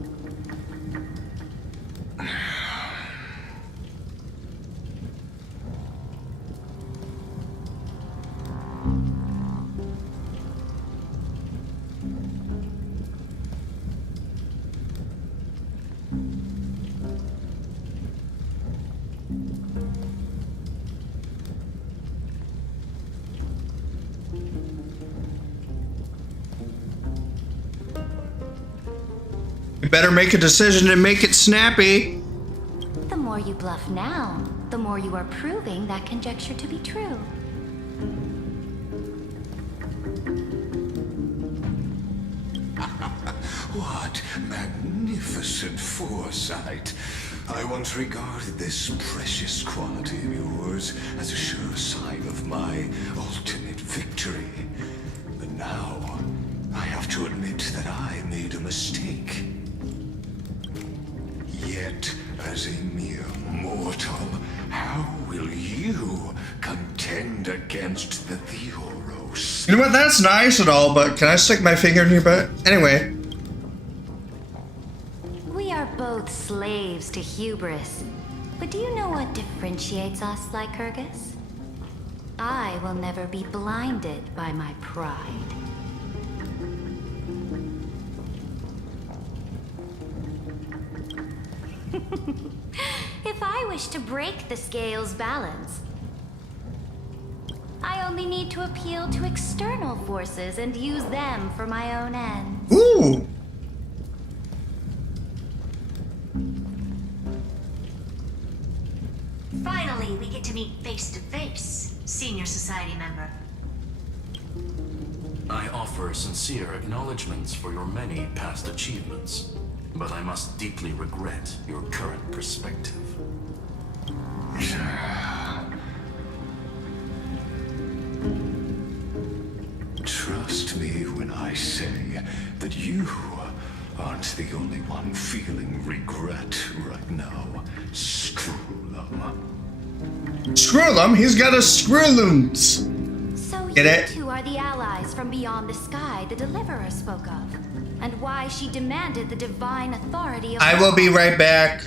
You better make a decision and make it snappy. The more you bluff now, the more you are proving that conjecture to be true. What magnificent foresight. I once regarded this precious quality of yours as a sure sign of my ultimate victory. But now, I have to admit that I made a mistake. Yet, as a mere mortal, how will you contend against the Theoros? You know what? That's nice and all, but can I stick my finger in your butt? Anyway. We are both slaves to hubris. But do you know what differentiates us, Lycurgus? I will never be blinded by my pride. If I wish to break the scale's balance, I only need to appeal to external forces and use them for my own ends. Ooh. Finally, we get to meet face to face, senior society member. I offer sincere acknowledgments for your many past achievements, but I must deeply regret your current perspective. Trust me when I say that you aren't the only one feeling regret right now. Screw them. Screw them? He's got a screw-looms. So Get you it? two are the allies from beyond the sky the Deliverer spoke of, and why she demanded the divine authority of I will be right back.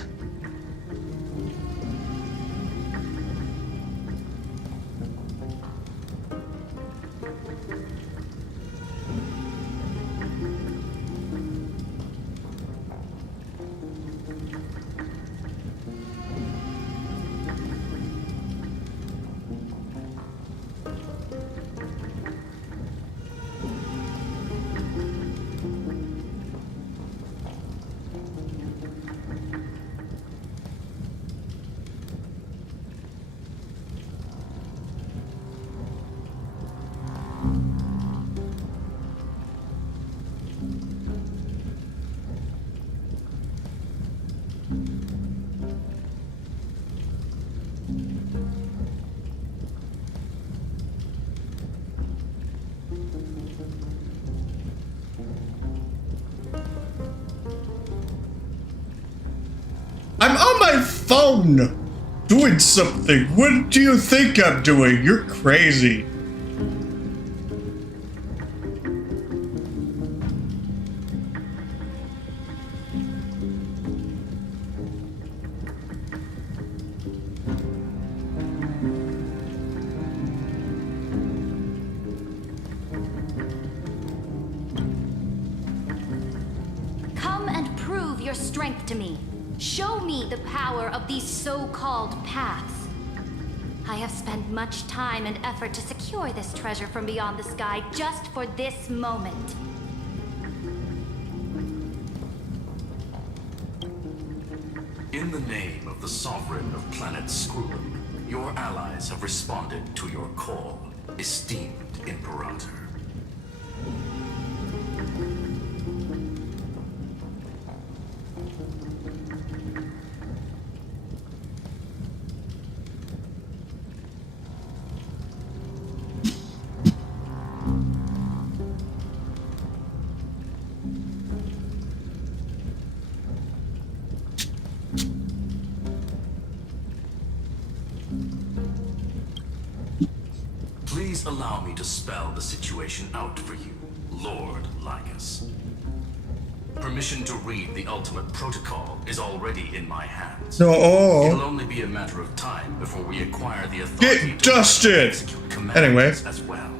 I'm on my phone doing something. What do you think I'm doing? You're crazy. Come and prove your strength to me. Show me the power of these so-called paths. I have spent much time and effort to secure this treasure from beyond the sky just for this moment. In the name of the sovereign of planet Screwum, your allies have responded to your call, esteemed Imperator. Please allow me to spell the situation out for you, Lord Lycus. Permission to read the ultimate protocol is already in my hands. No. It'll only be a matter of time before we acquire the authority Get dusted! execute commands Anyway. as well.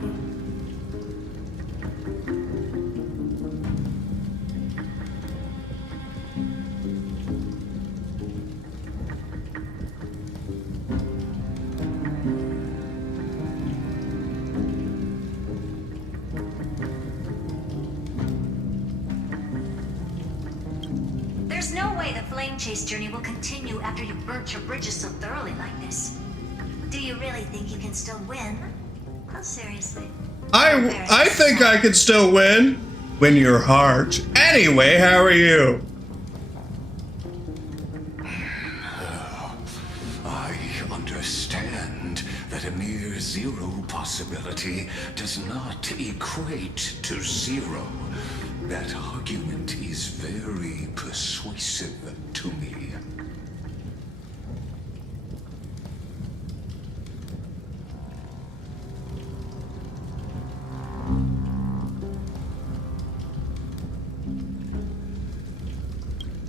There's no way the flame chase journey will continue after you burnt your bridges so thoroughly like this. Do you really think you can still win? Oh, seriously. I think I can still win. Win your heart. Anyway, how are you? I understand that a mere zero possibility does not equate to zero. That argument is very persuasive to me.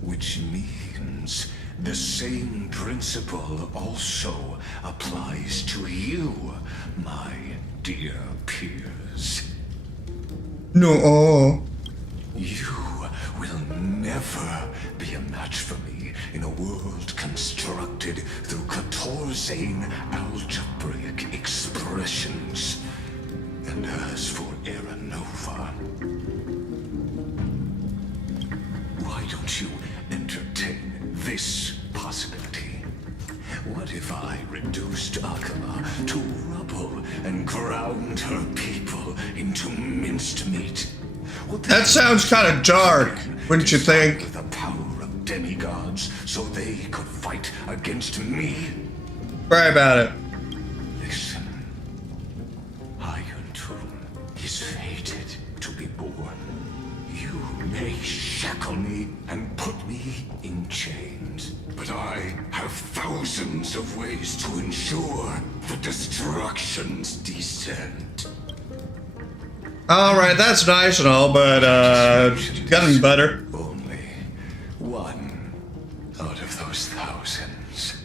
Which means the same principle also applies to you, my dear peers. No. You will never be a match for me in a world constructed through Catorzain algebraic expressions. And as for Aranova, why don't you entertain this possibility? What if I reduced Akama to rubble and ground her people into minced meat? That sounds kind of dark, wouldn't you think? The power of demigods so they could fight against me? Cry about it. Listen, Iron Tomb is fated to be born. You may shackle me and put me in chains, but I have thousands of ways to ensure the destruction's descent. Alright, that's nice and all, but, gun and butter. Only one out of those thousands.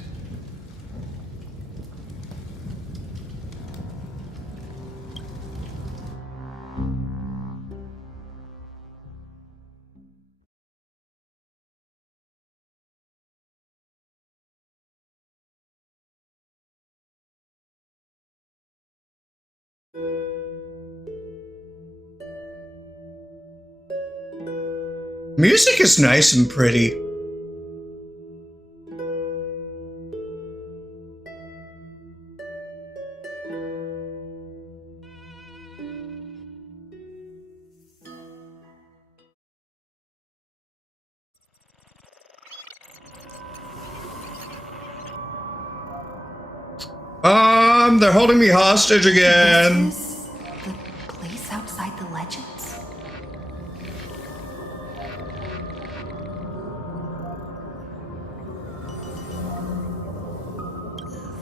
Music is nice and pretty. They're holding me hostage again. Is this the place outside the legends?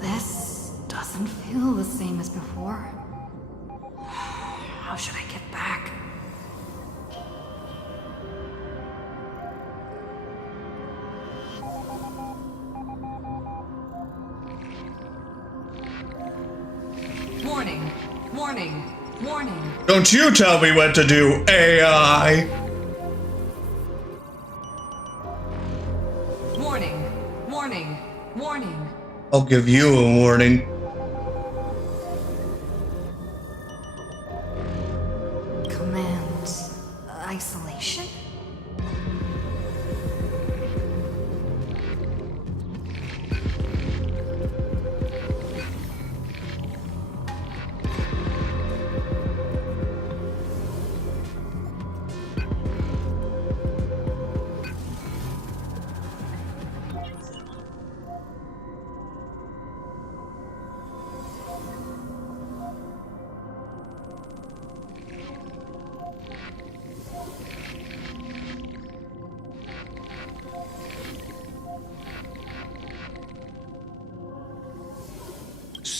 This doesn't feel the same as before. How should I get back? Warning, warning, warning. Don't you tell me what to do, AI. Warning, warning, warning. I'll give you a warning. Command isolation?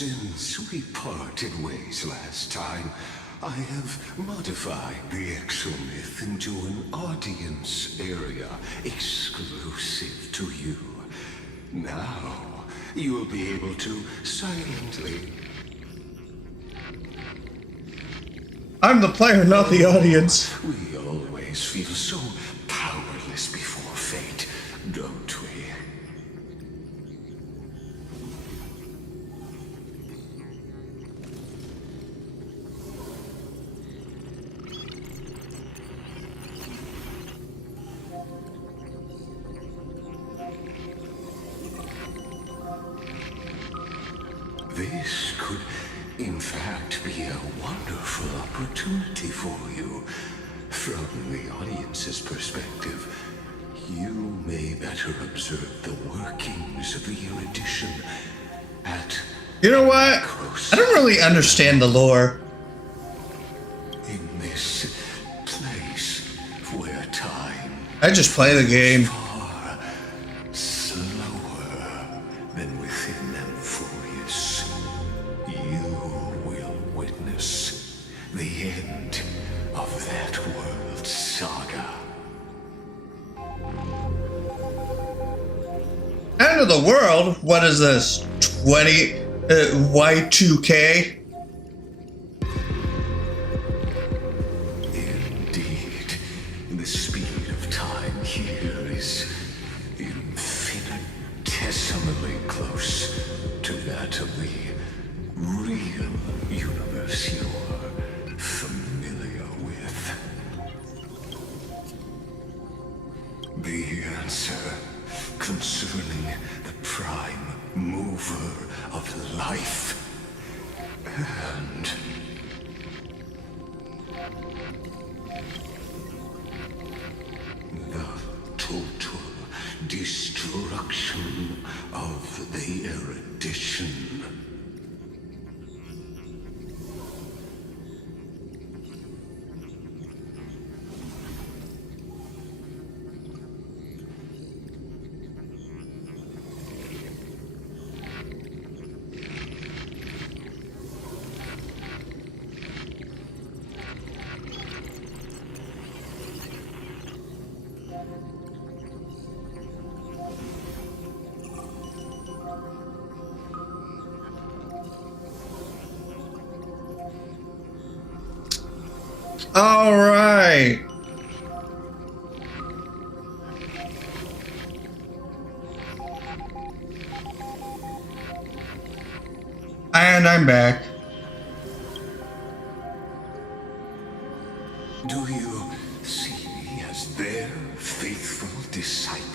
Since we parted ways last time, I have modified the exomyth into an audience area exclusive to you. Now, you will be able to silently... I'm the player, not the audience. We always feel so powerless before fate, don't we? This could, in fact, be a wonderful opportunity for you. From the audience's perspective, you may better observe the workings of the erudition at... You know what? I don't really understand the lore. In this place where time... I just play the game. ...far slower than within Amphorius, you will witness the end of that world's saga. End of the world? What is this? Y2K? Indeed, the speed of time here is infinitesimally close to that of the real universe you're familiar with. The answer concerning the prime mover of life and the total destruction of the erudition. All right. And I'm back. Do you see me as their faithful disciple?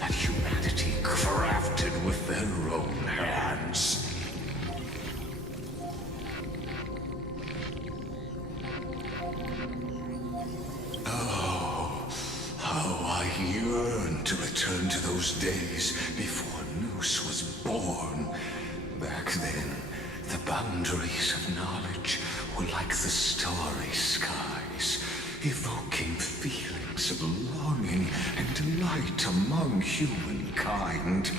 That humanity crafted with their own hands. Oh, how I yearn to return to those days before Noose was born. Back then, the boundaries of knowledge were like the starry skies, evoking feelings of longing and delight among humankind.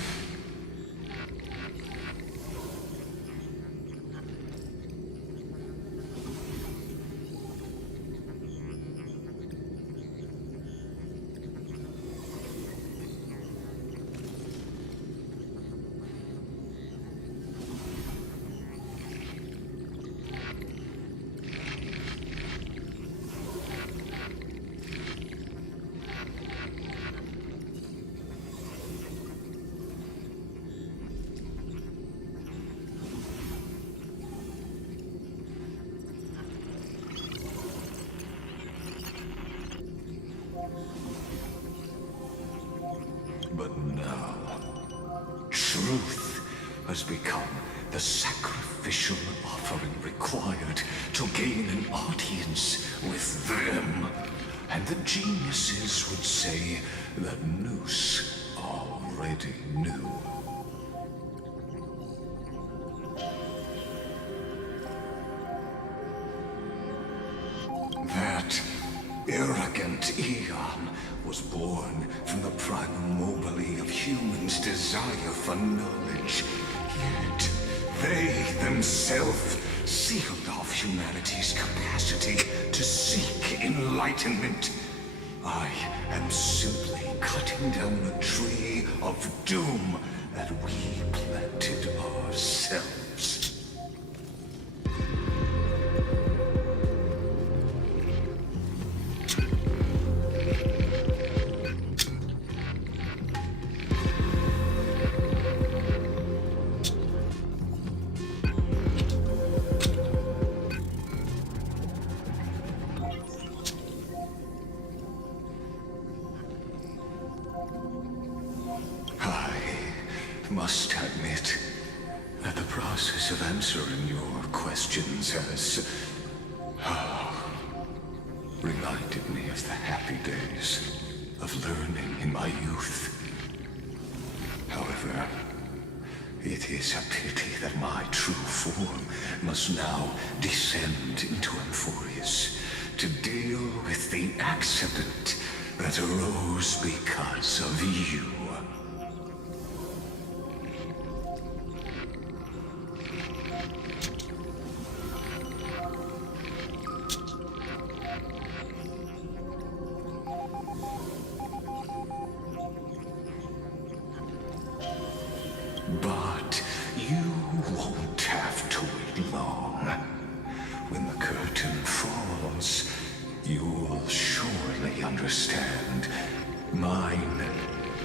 truth has become the sacrificial offering required to gain an audience with them. And the geniuses would say that Noose already knew. That arrogant Eon was born from the primal mobile of humans' desire for knowledge. Yet they themselves sealed off humanity's capacity to seek enlightenment. I am simply cutting down a tree of doom that we planted ourselves. Must admit that the process of answering your questions has reminded me of the happy days of learning in my youth. However, it is a pity that my true form must now descend into Amphorius to deal with the accident that arose because of you. But you won't have to wait long. When the curtain falls, you'll surely understand mine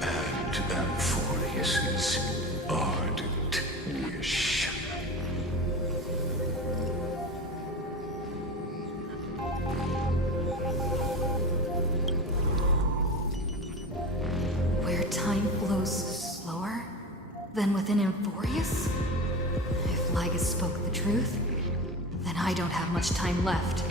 and Amphorius's ardent wish. Where time flows slower than within Amphorius? If Lygus spoke the truth, then I don't have much time left.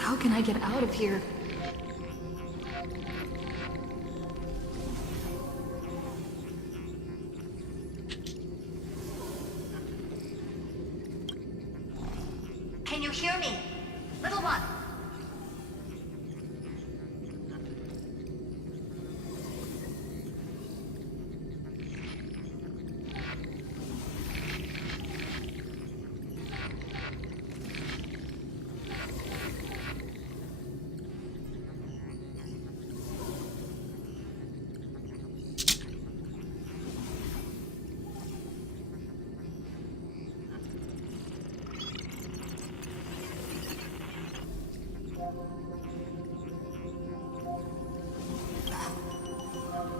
How can I get out of here? Can you hear me? Little one.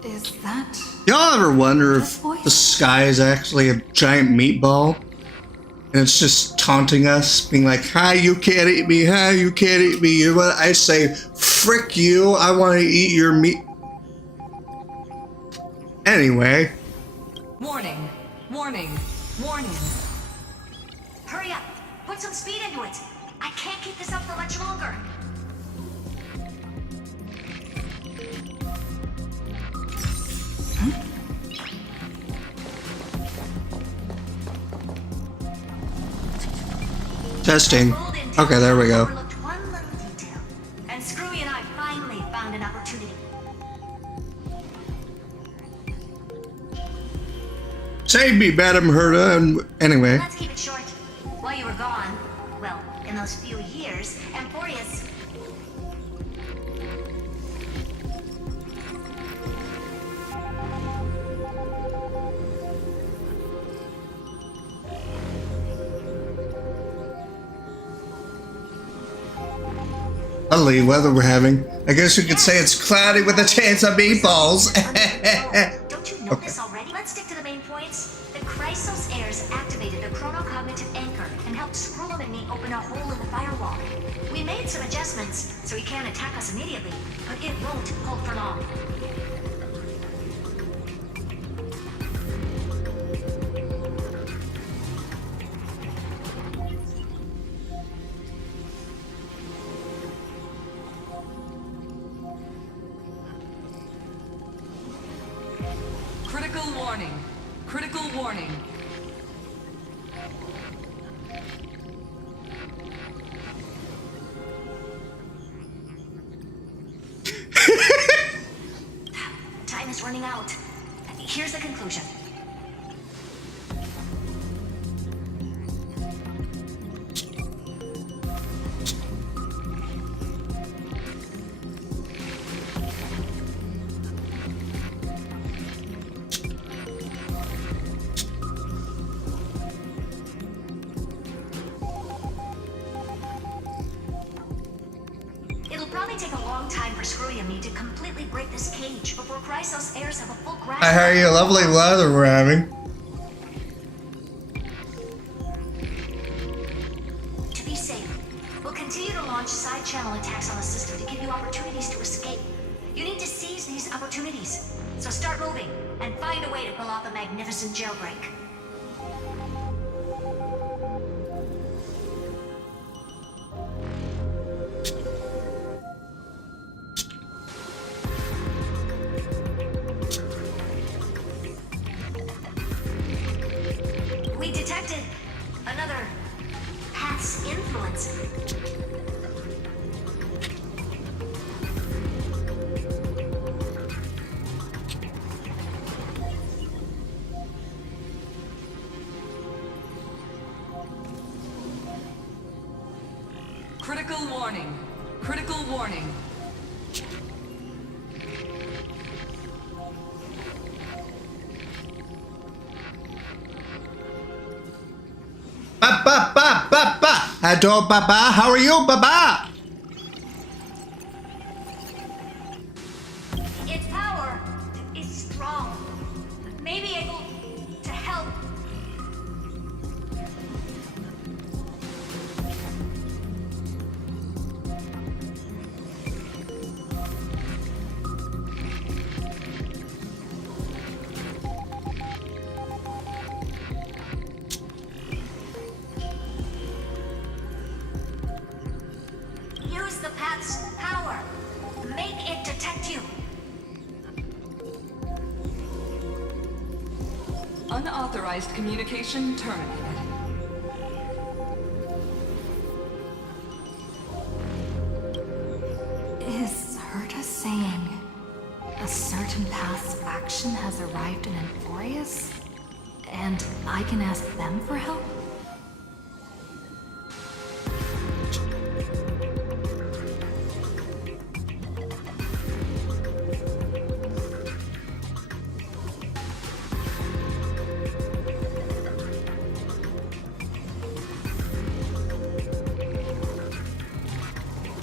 Is that... Y'all ever wonder if the sky is actually a giant meatball? And it's just taunting us, being like, hi, you can't eat me, hi, you can't eat me. You know what? I say, frick you, I want to eat your meat. Anyway. Warning, warning, warning. Hurry up. Put some speed into it. I can't keep this up for much longer. Testing. Okay, there we go. One little detail, and Screwy and I finally found an opportunity. Save me, Madam Herda, and anyway. Let's keep it short. While you were gone, well, in those few years, Amphorius... Lovely weather we're having. I guess you could say it's cloudy with a chance of meatballs. Don't you know this already? Let's stick to the main points. The Chrysos heirs activated the chronocognitive anchor and helped Skrullum and me open a hole in the firewall. We made some adjustments, so he can't attack us immediately, but it won't hold for long. Critical warning. Critical warning. Time is running out. Here's the conclusion. It'll probably take a long time for Screwy and me to completely break this cage before Chrysos heirs have a full grasp. I hear you. Lovely weather we're having. To be safe, we'll continue to launch side channel attacks on the system to give you opportunities to escape. You need to seize these opportunities. So start moving and find a way to pull off a magnificent jailbreak. We detected another path's influence. Critical warning. Critical warning. Ba ba ba ba ba. Hello, Baba. How are you, Baba? Its power is strong. Maybe able to help. Use the path's power. Make it detect you. Unauthorized communication terminated. Is Herta saying a certain path's faction has arrived in Enforius? And I can ask them for help?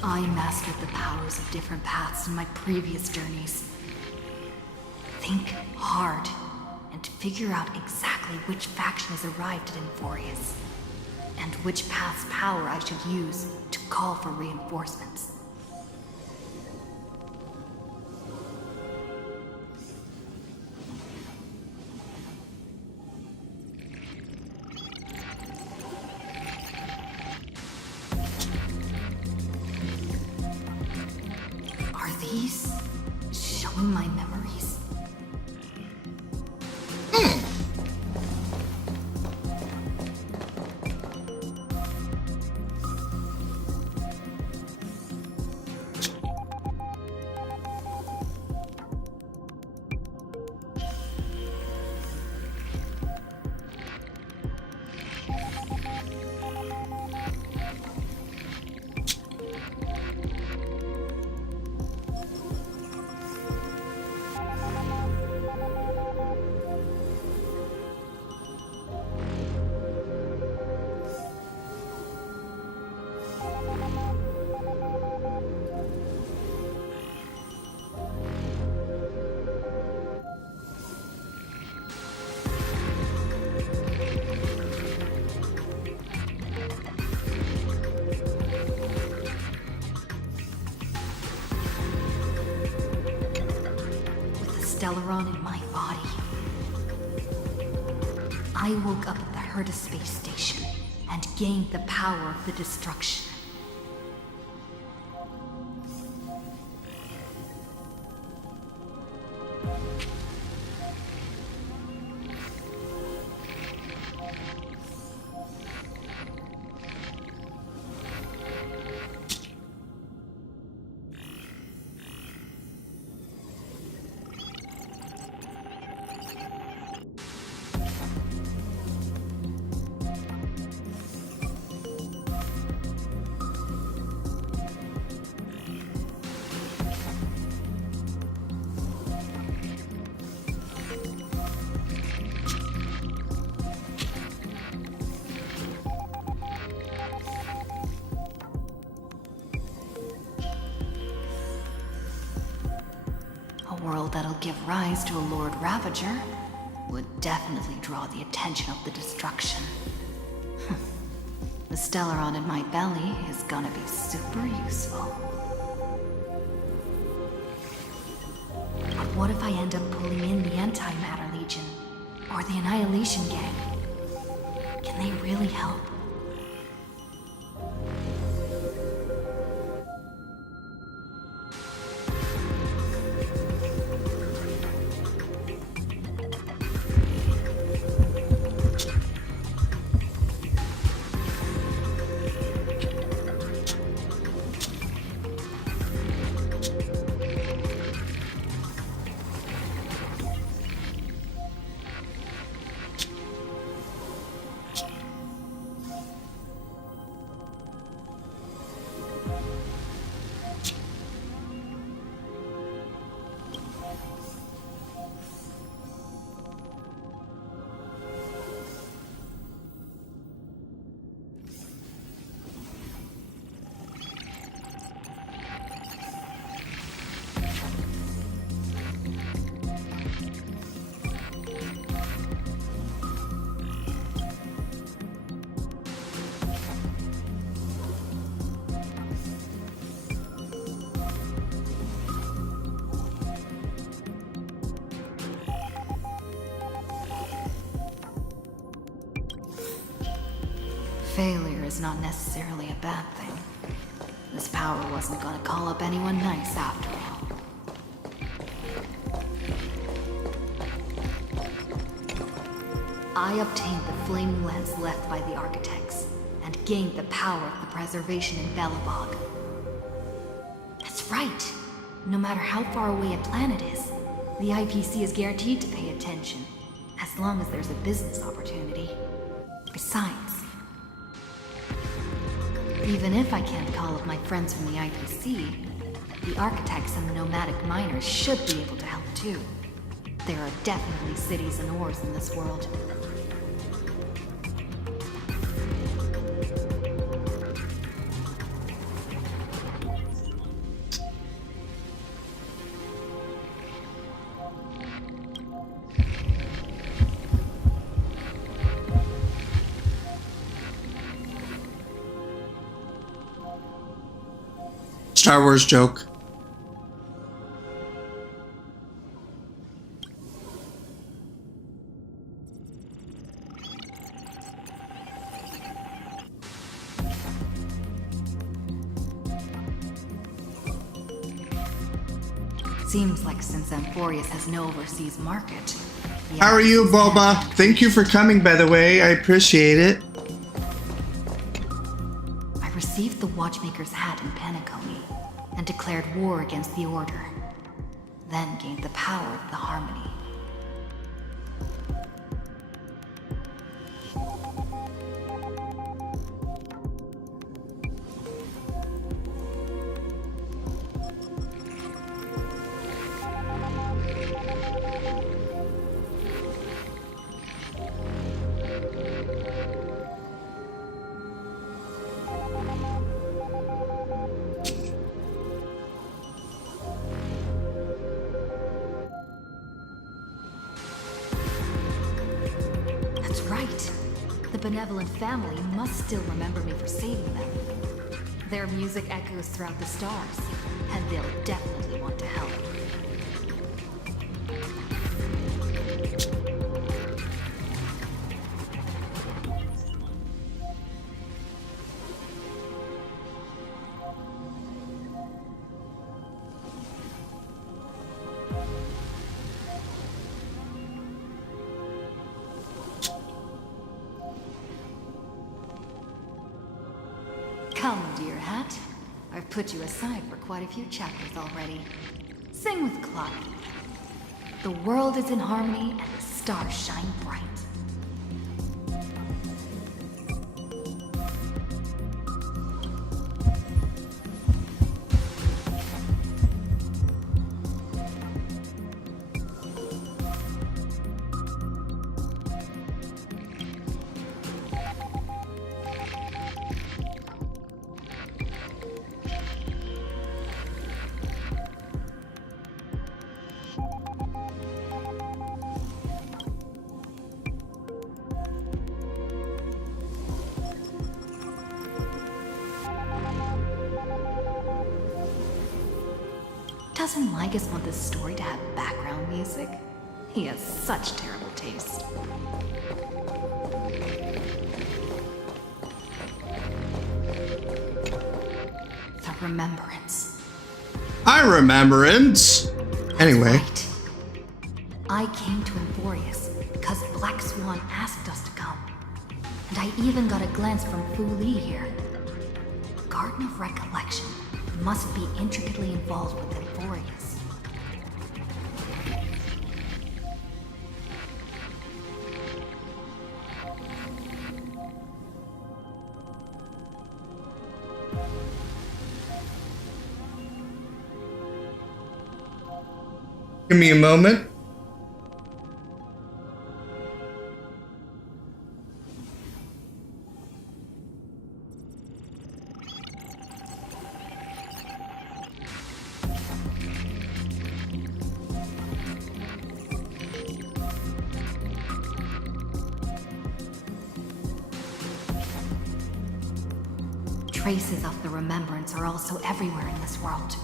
I mastered the powers of different paths in my previous journeys. Think hard and figure out exactly which faction has arrived at Enforius, and which path's power I should use to call for reinforcements. Are these showing my memories? Stellaron in my body. I woke up at the Herta space station and gained the power of the destruction. A world that'll give rise to a Lord Ravager would definitely draw the attention of the destruction. The Stellaron in my belly is gonna be super useful. But what if I end up pulling in the Antimatter Legion or the Annihilation Gang? Can they really help? Failure is not necessarily a bad thing. This power wasn't gonna call up anyone nice after all. I obtained the flaming lens left by the architects, and gained the power of the preservation in Belobog. That's right! No matter how far away a planet is, the IPC is guaranteed to pay attention, as long as there's a business opportunity. Besides, even if I can't call up my friends from the IPC, the architects and the nomadic miners should be able to help too. There are definitely cities and ores in this world. Star Wars joke. Seems like since Amphorius has no overseas market. How are you, Boba? Thank you for coming, by the way. I appreciate it. I received the Watchmaker's hat in Penacony and declared war against the Order. Then gained the power of the Harmony. Right. The benevolent family must still remember me for saving them. Their music echoes throughout the stars, and they'll definitely want to help. Come, dear hat. I've put you aside for quite a few chapters already. Sing with Clock. The world is in harmony and the stars shine bright. Doesn't Ligus want this story to have background music? He has such terrible taste. The Remembrance. I remembrance. Anyway. Right. I came to Emporius because Black Swan asked us to come. And I even got a glance from Fu Li here. Garden of Recollection must be intricately involved with Emporius. Give me a moment. Traces of the Remembrance are also everywhere in this world.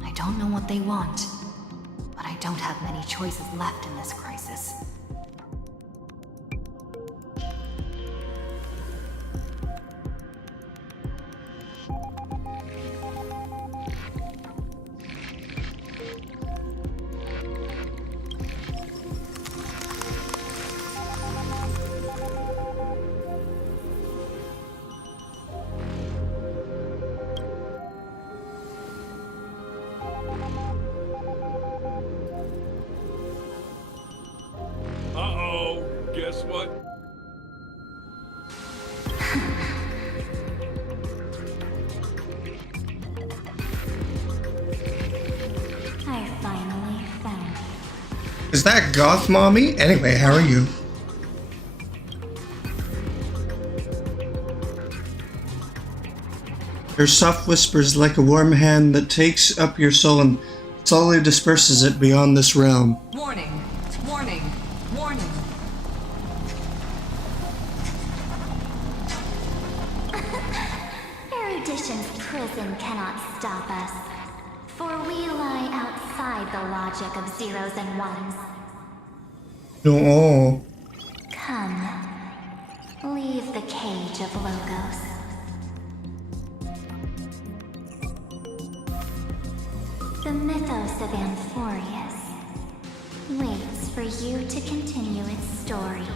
I don't know what they want, but I don't have many choices left in this crisis. Guess what? I finally found you. Is that Goth Mommy? Anyway, how are you? Your soft whispers like a warm hand that takes up your soul and slowly disperses it beyond this realm. Warning! Warning! Warning! Erudition's prison cannot stop us, for we lie outside the logic of zeros and ones. No. Come, leave the cage of logos. The mythos of Amphorius waits for you to continue its story.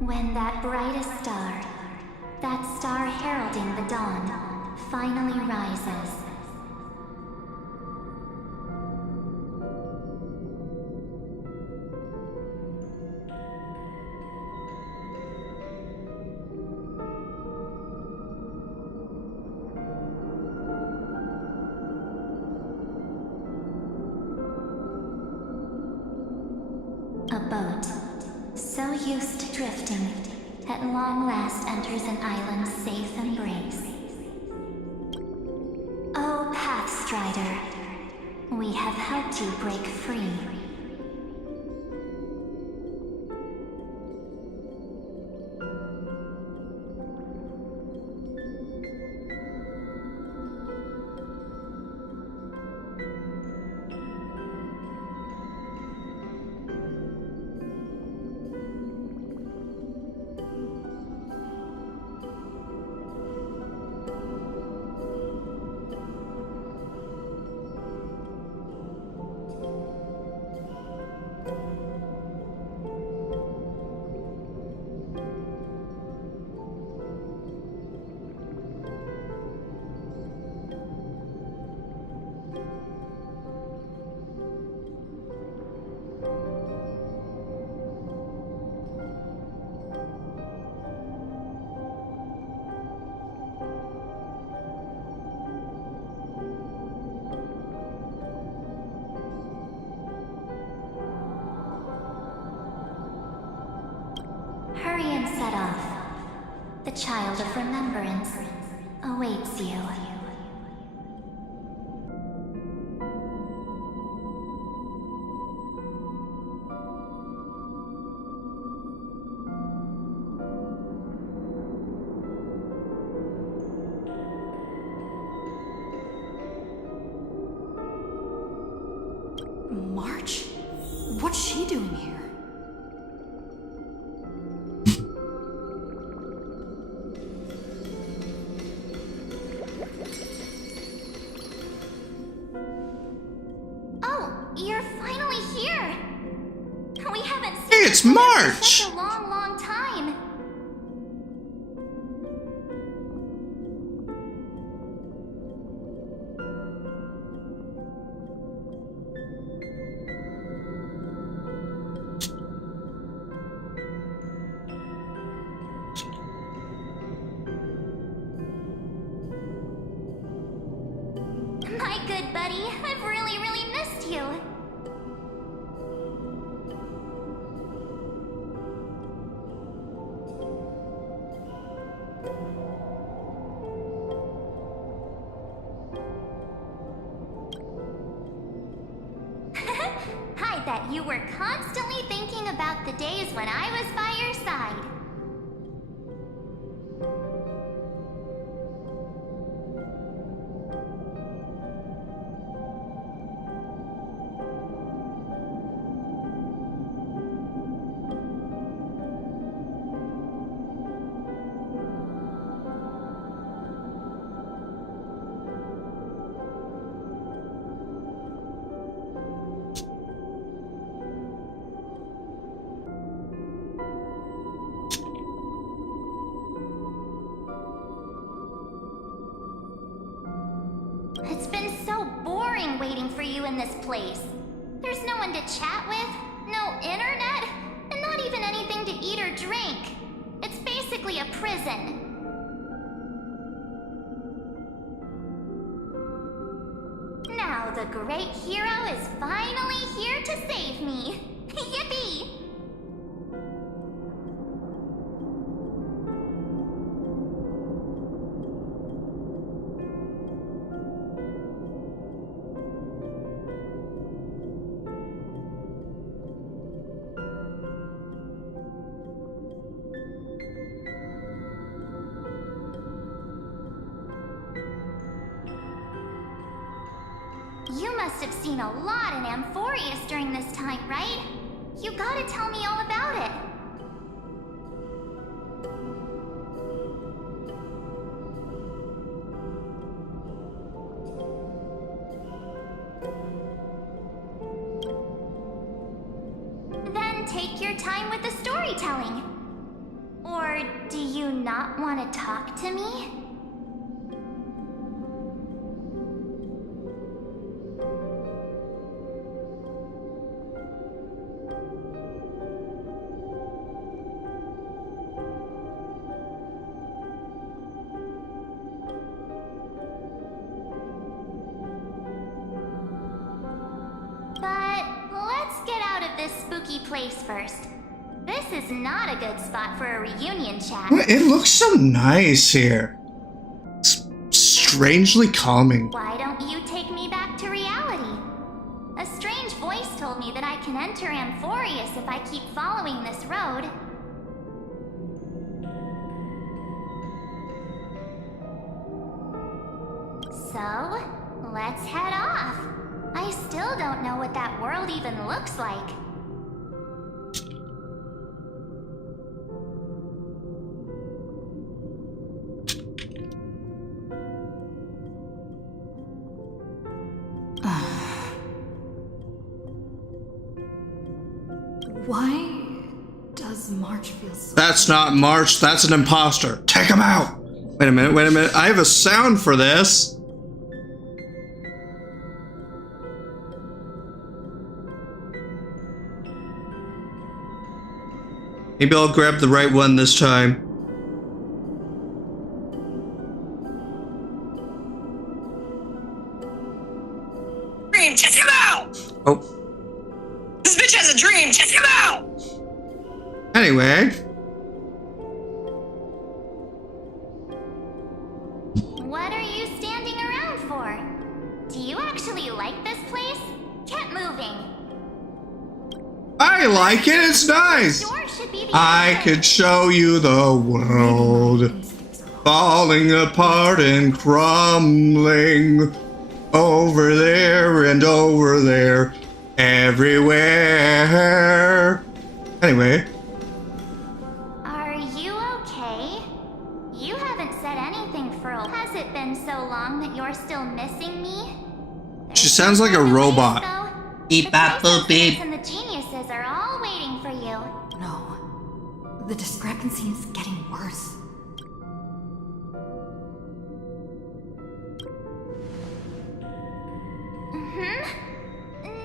When that brightest star, that star heralding the dawn, finally rises, a boat, so used to drifting, at long last enters an island's safe embrace. outsider. We have helped you break free. Hurry and set off. The child of remembrance awaits you. March? What's she doing here? You're finally here! We haven't seen Hey, it's March! such a long, long time. My good buddy, I've really, really missed you. I bet you were constantly thinking about the days when I was by your side. It's been so boring waiting for you in this place. There's no one to chat with, no internet, and not even anything to eat or drink. It's basically a prison. Now the great hero is finally here to save me. Yippee! You must have seen a lot in Amphorius during this time, right? You gotta tell me all about it. Then take your time with the storytelling. Or do you not want to talk to me? But let's get out of this spooky place first. This is not a good spot for a reunion chat. It looks so nice here. It's strangely calming. Why don't you take me me that I can enter Amphorius if I keep following this road. So, let's head off. I still don't know what that world even looks like. Why does March feel so... That's not March, that's an imposter. Take him out! Wait a minute. I have a sound for this. Maybe I'll grab the right one this time. Dream, check him out! Oh. This bitch has a dream, check him out! Anyway. What are you standing around for? Do you actually like this place? Get moving. I like it, it's nice. I could show you the world falling apart and crumbling over there and over there, everywhere. Anyway. Are you okay? You haven't said anything for a while. Has it been so long that you're still missing me? She sounds like a robot. Beep bop boop beep. And the geniuses are all waiting for you. No. The discrepancy is getting worse.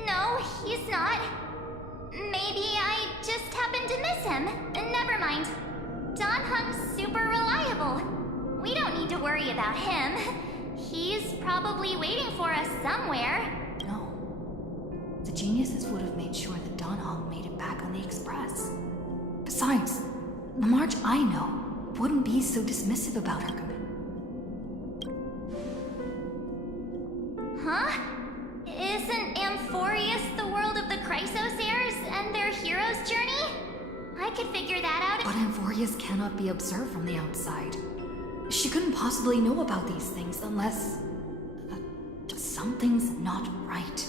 No, he's not. Maybe I just happened to miss him. Never mind. Don Hung's super reliable. We don't need to worry about him. He's probably waiting for us somewhere. No. The geniuses would have made sure that Don Hung made it back on the Express. Besides, the Marge I know wouldn't be so dismissive about her. Huh? Isn't Amphorius the world of the Chrysos heirs and their hero's journey? I could figure that out. But Amphorius cannot be observed from the outside. She couldn't possibly know about these things unless... something's not right.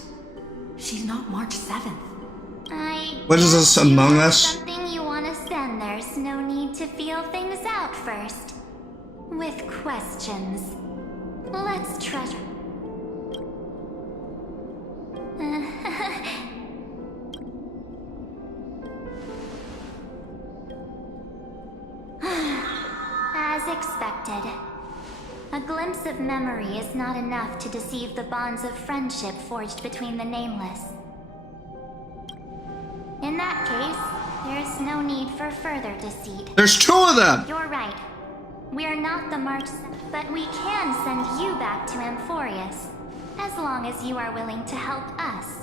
She's not March 7th. What is this, Among Us? Something you want to send, there's no need to feel things out first. With questions. Let's treasure. As expected. A glimpse of memory is not enough to deceive the bonds of friendship forged between the nameless. In that case, there's no need for further deceit. There's two of them! You're right. We're not the March, but we can send you back to Amphorius, as long as you are willing to help us.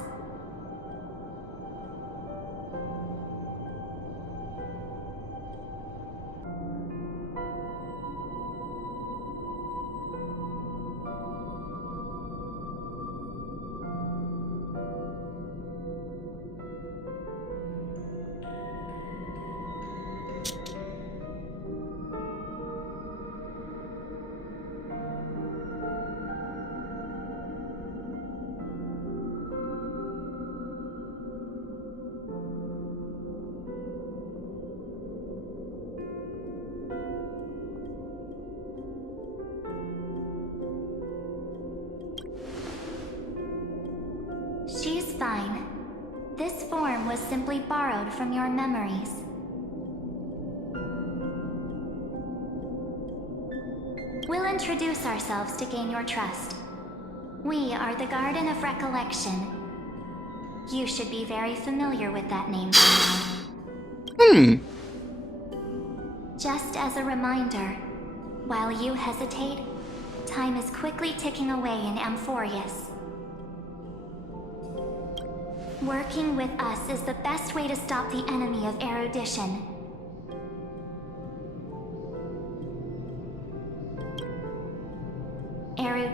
She's fine. This form was simply borrowed from your memories. We'll introduce ourselves to gain your trust. We are the Garden of Recollection. You should be very familiar with that name by now. Just as a reminder, while you hesitate, time is quickly ticking away in Amphorius. Working with us is the best way to stop the enemy of erudition.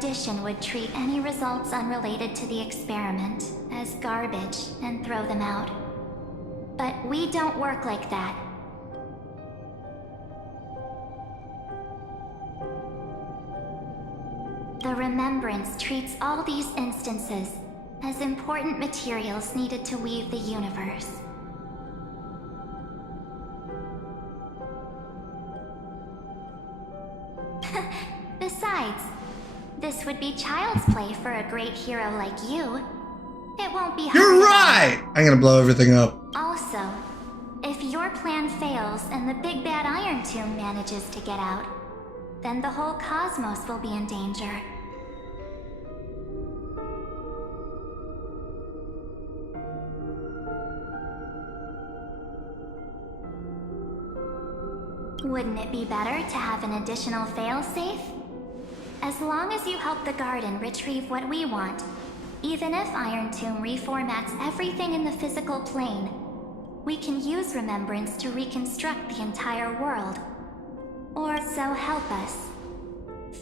Erudition would treat any results unrelated to the experiment as garbage and throw them out. But we don't work like that. The Remembrance treats all these instances as important materials needed to weave the universe. Besides, this would be child's play for a great hero like you. It won't be hard. You're right! I'm gonna blow everything up. Also, if your plan fails and the big bad Iron Tomb manages to get out, then the whole cosmos will be in danger. Wouldn't it be better to have an additional failsafe? As long as you help the Garden retrieve what we want, even if Iron Tomb reformats everything in the physical plane, we can use Remembrance to reconstruct the entire world. Or so help us.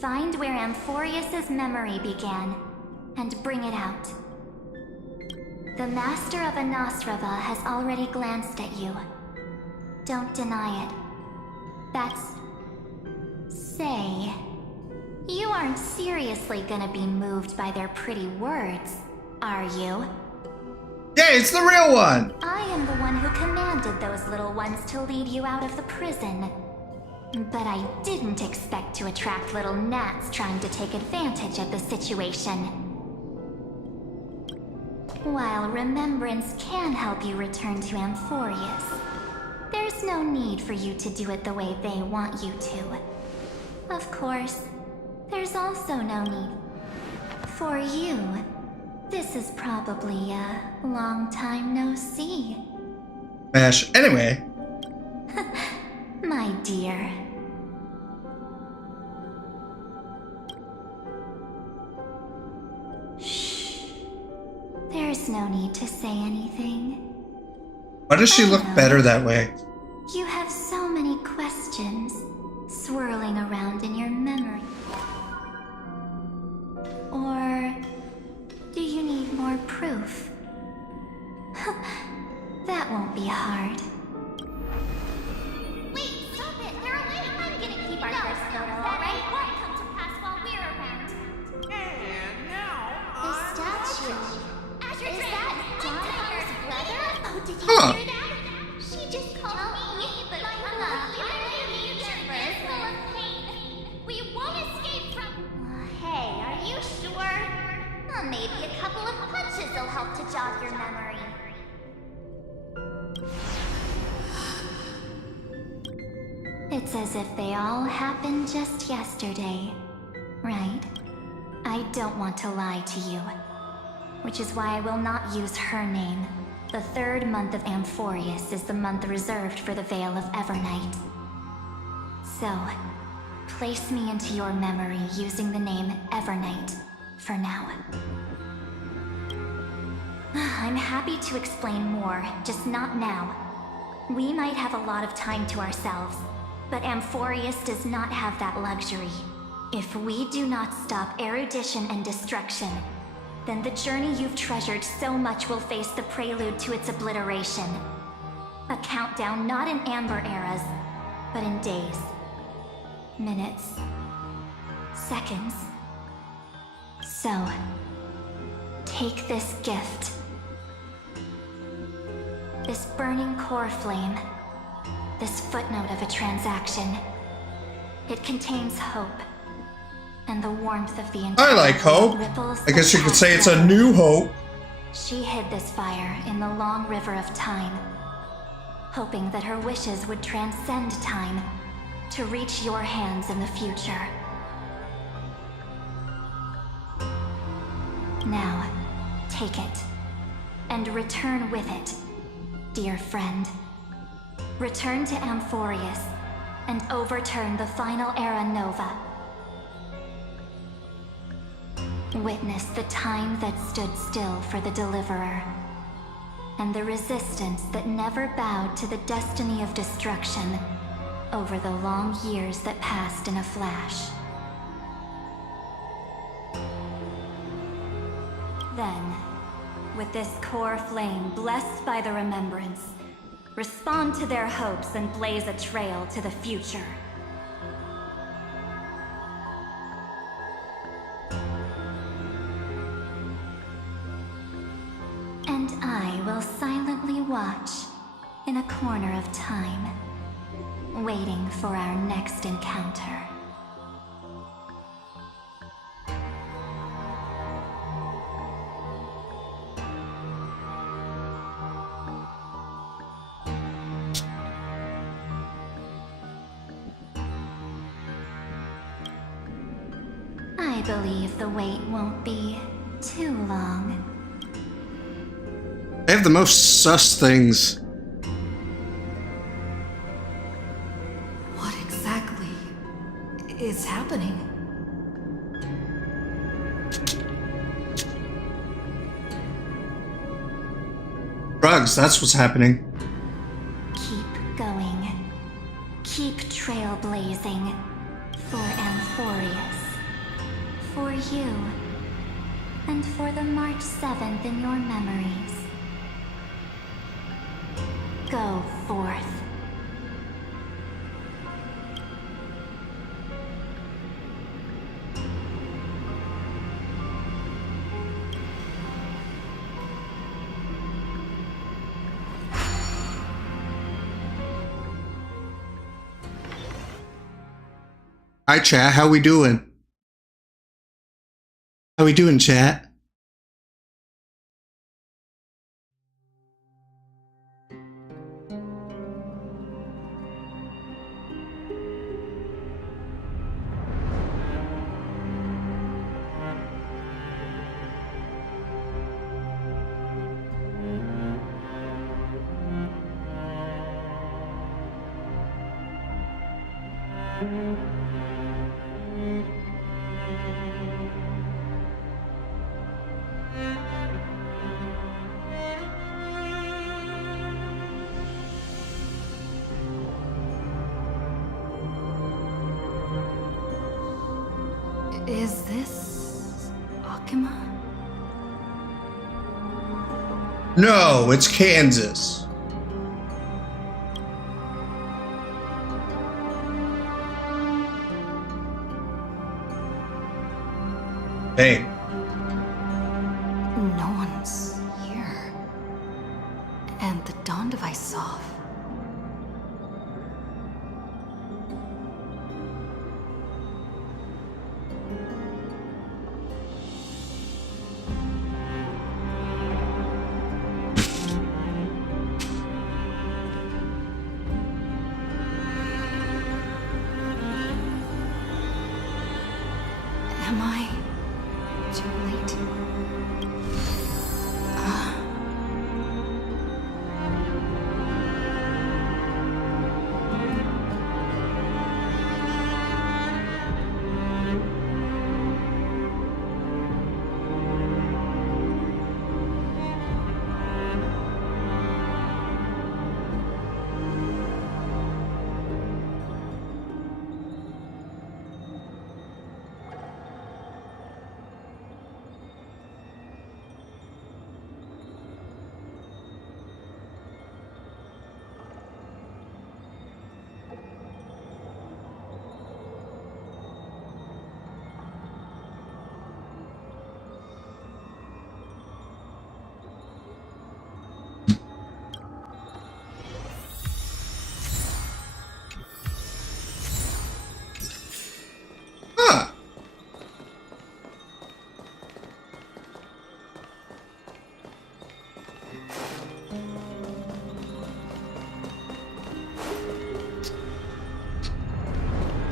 Find where Amphorius's memory began, and bring it out. The Master of Anastrava has already glanced at you. Don't deny it. That's... say... you aren't seriously gonna be moved by their pretty words, are you? Yeah, it's the real one! I am the one who commanded those little ones to lead you out of the prison. But I didn't expect to attract little gnats trying to take advantage of the situation. While Remembrance can help you return to Amphorius, there's no need for you to do it the way they want you to. Of course, there's also no need for you. This is probably a long time no see. Mash. Anyway. My dear. Shh. There's no need to say anything. Why does she look better that way? You have so many questions swirling around in your memory. Or do you need more proof? That won't be hard. Wait, stop it! They're away! I'm gonna keep our first photo, alright? Won't come to pass while we're around. And now The statue. Is that Donovan's brother? Oh, did you Huh. hear that? She just called me, but I'm not the future is full of pain. We won't escape from... hey, are you sure? Maybe a couple of punches will help to jog your memory. It's as if they all happened just yesterday, right? I don't want to lie to you, which is why I will not use her name. The third month of Amphorius is the month reserved for the Veil of Evernight. So, place me into your memory using the name Evernight for now. I'm happy to explain more, just not now. We might have a lot of time to ourselves, but Amphorius does not have that luxury. If we do not stop erudition and destruction, then the journey you've treasured so much will face the prelude to its obliteration. A countdown not in amber eras, but in days, minutes, seconds. So, take this gift. This burning core flame. This footnote of a transaction. It contains hope. And the warmth of the entire I like hope. I guess you could say it's a new hope. She hid this fire in the long river of time, hoping that her wishes would transcend time to reach your hands in the future. Now, take it, and return with it, dear friend. Return to Amphorius, and overturn the final era Nova. Witness the time that stood still for the Deliverer, and the resistance that never bowed to the destiny of destruction over the long years that passed in a flash. Then, with this core flame blessed by the remembrance, respond to their hopes and blaze a trail to the future. And I will silently watch in a corner of time, waiting for our next encounter. I believe the wait won't be too long. They have the most sus things. What exactly is happening? Drugs, that's what's happening. Keep going. Keep trailblazing. For Amphorius. For you. And for the March 7th in your memories. Go forth. Hi chat, how we doing? How we doing, chat? Is this Akima? No, it's Kansas. Hey. No one's here. And the dawn device is off. Am I too late?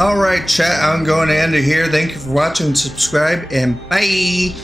Alright chat, I'm going to end it here. Thank you for watching, subscribe, and bye!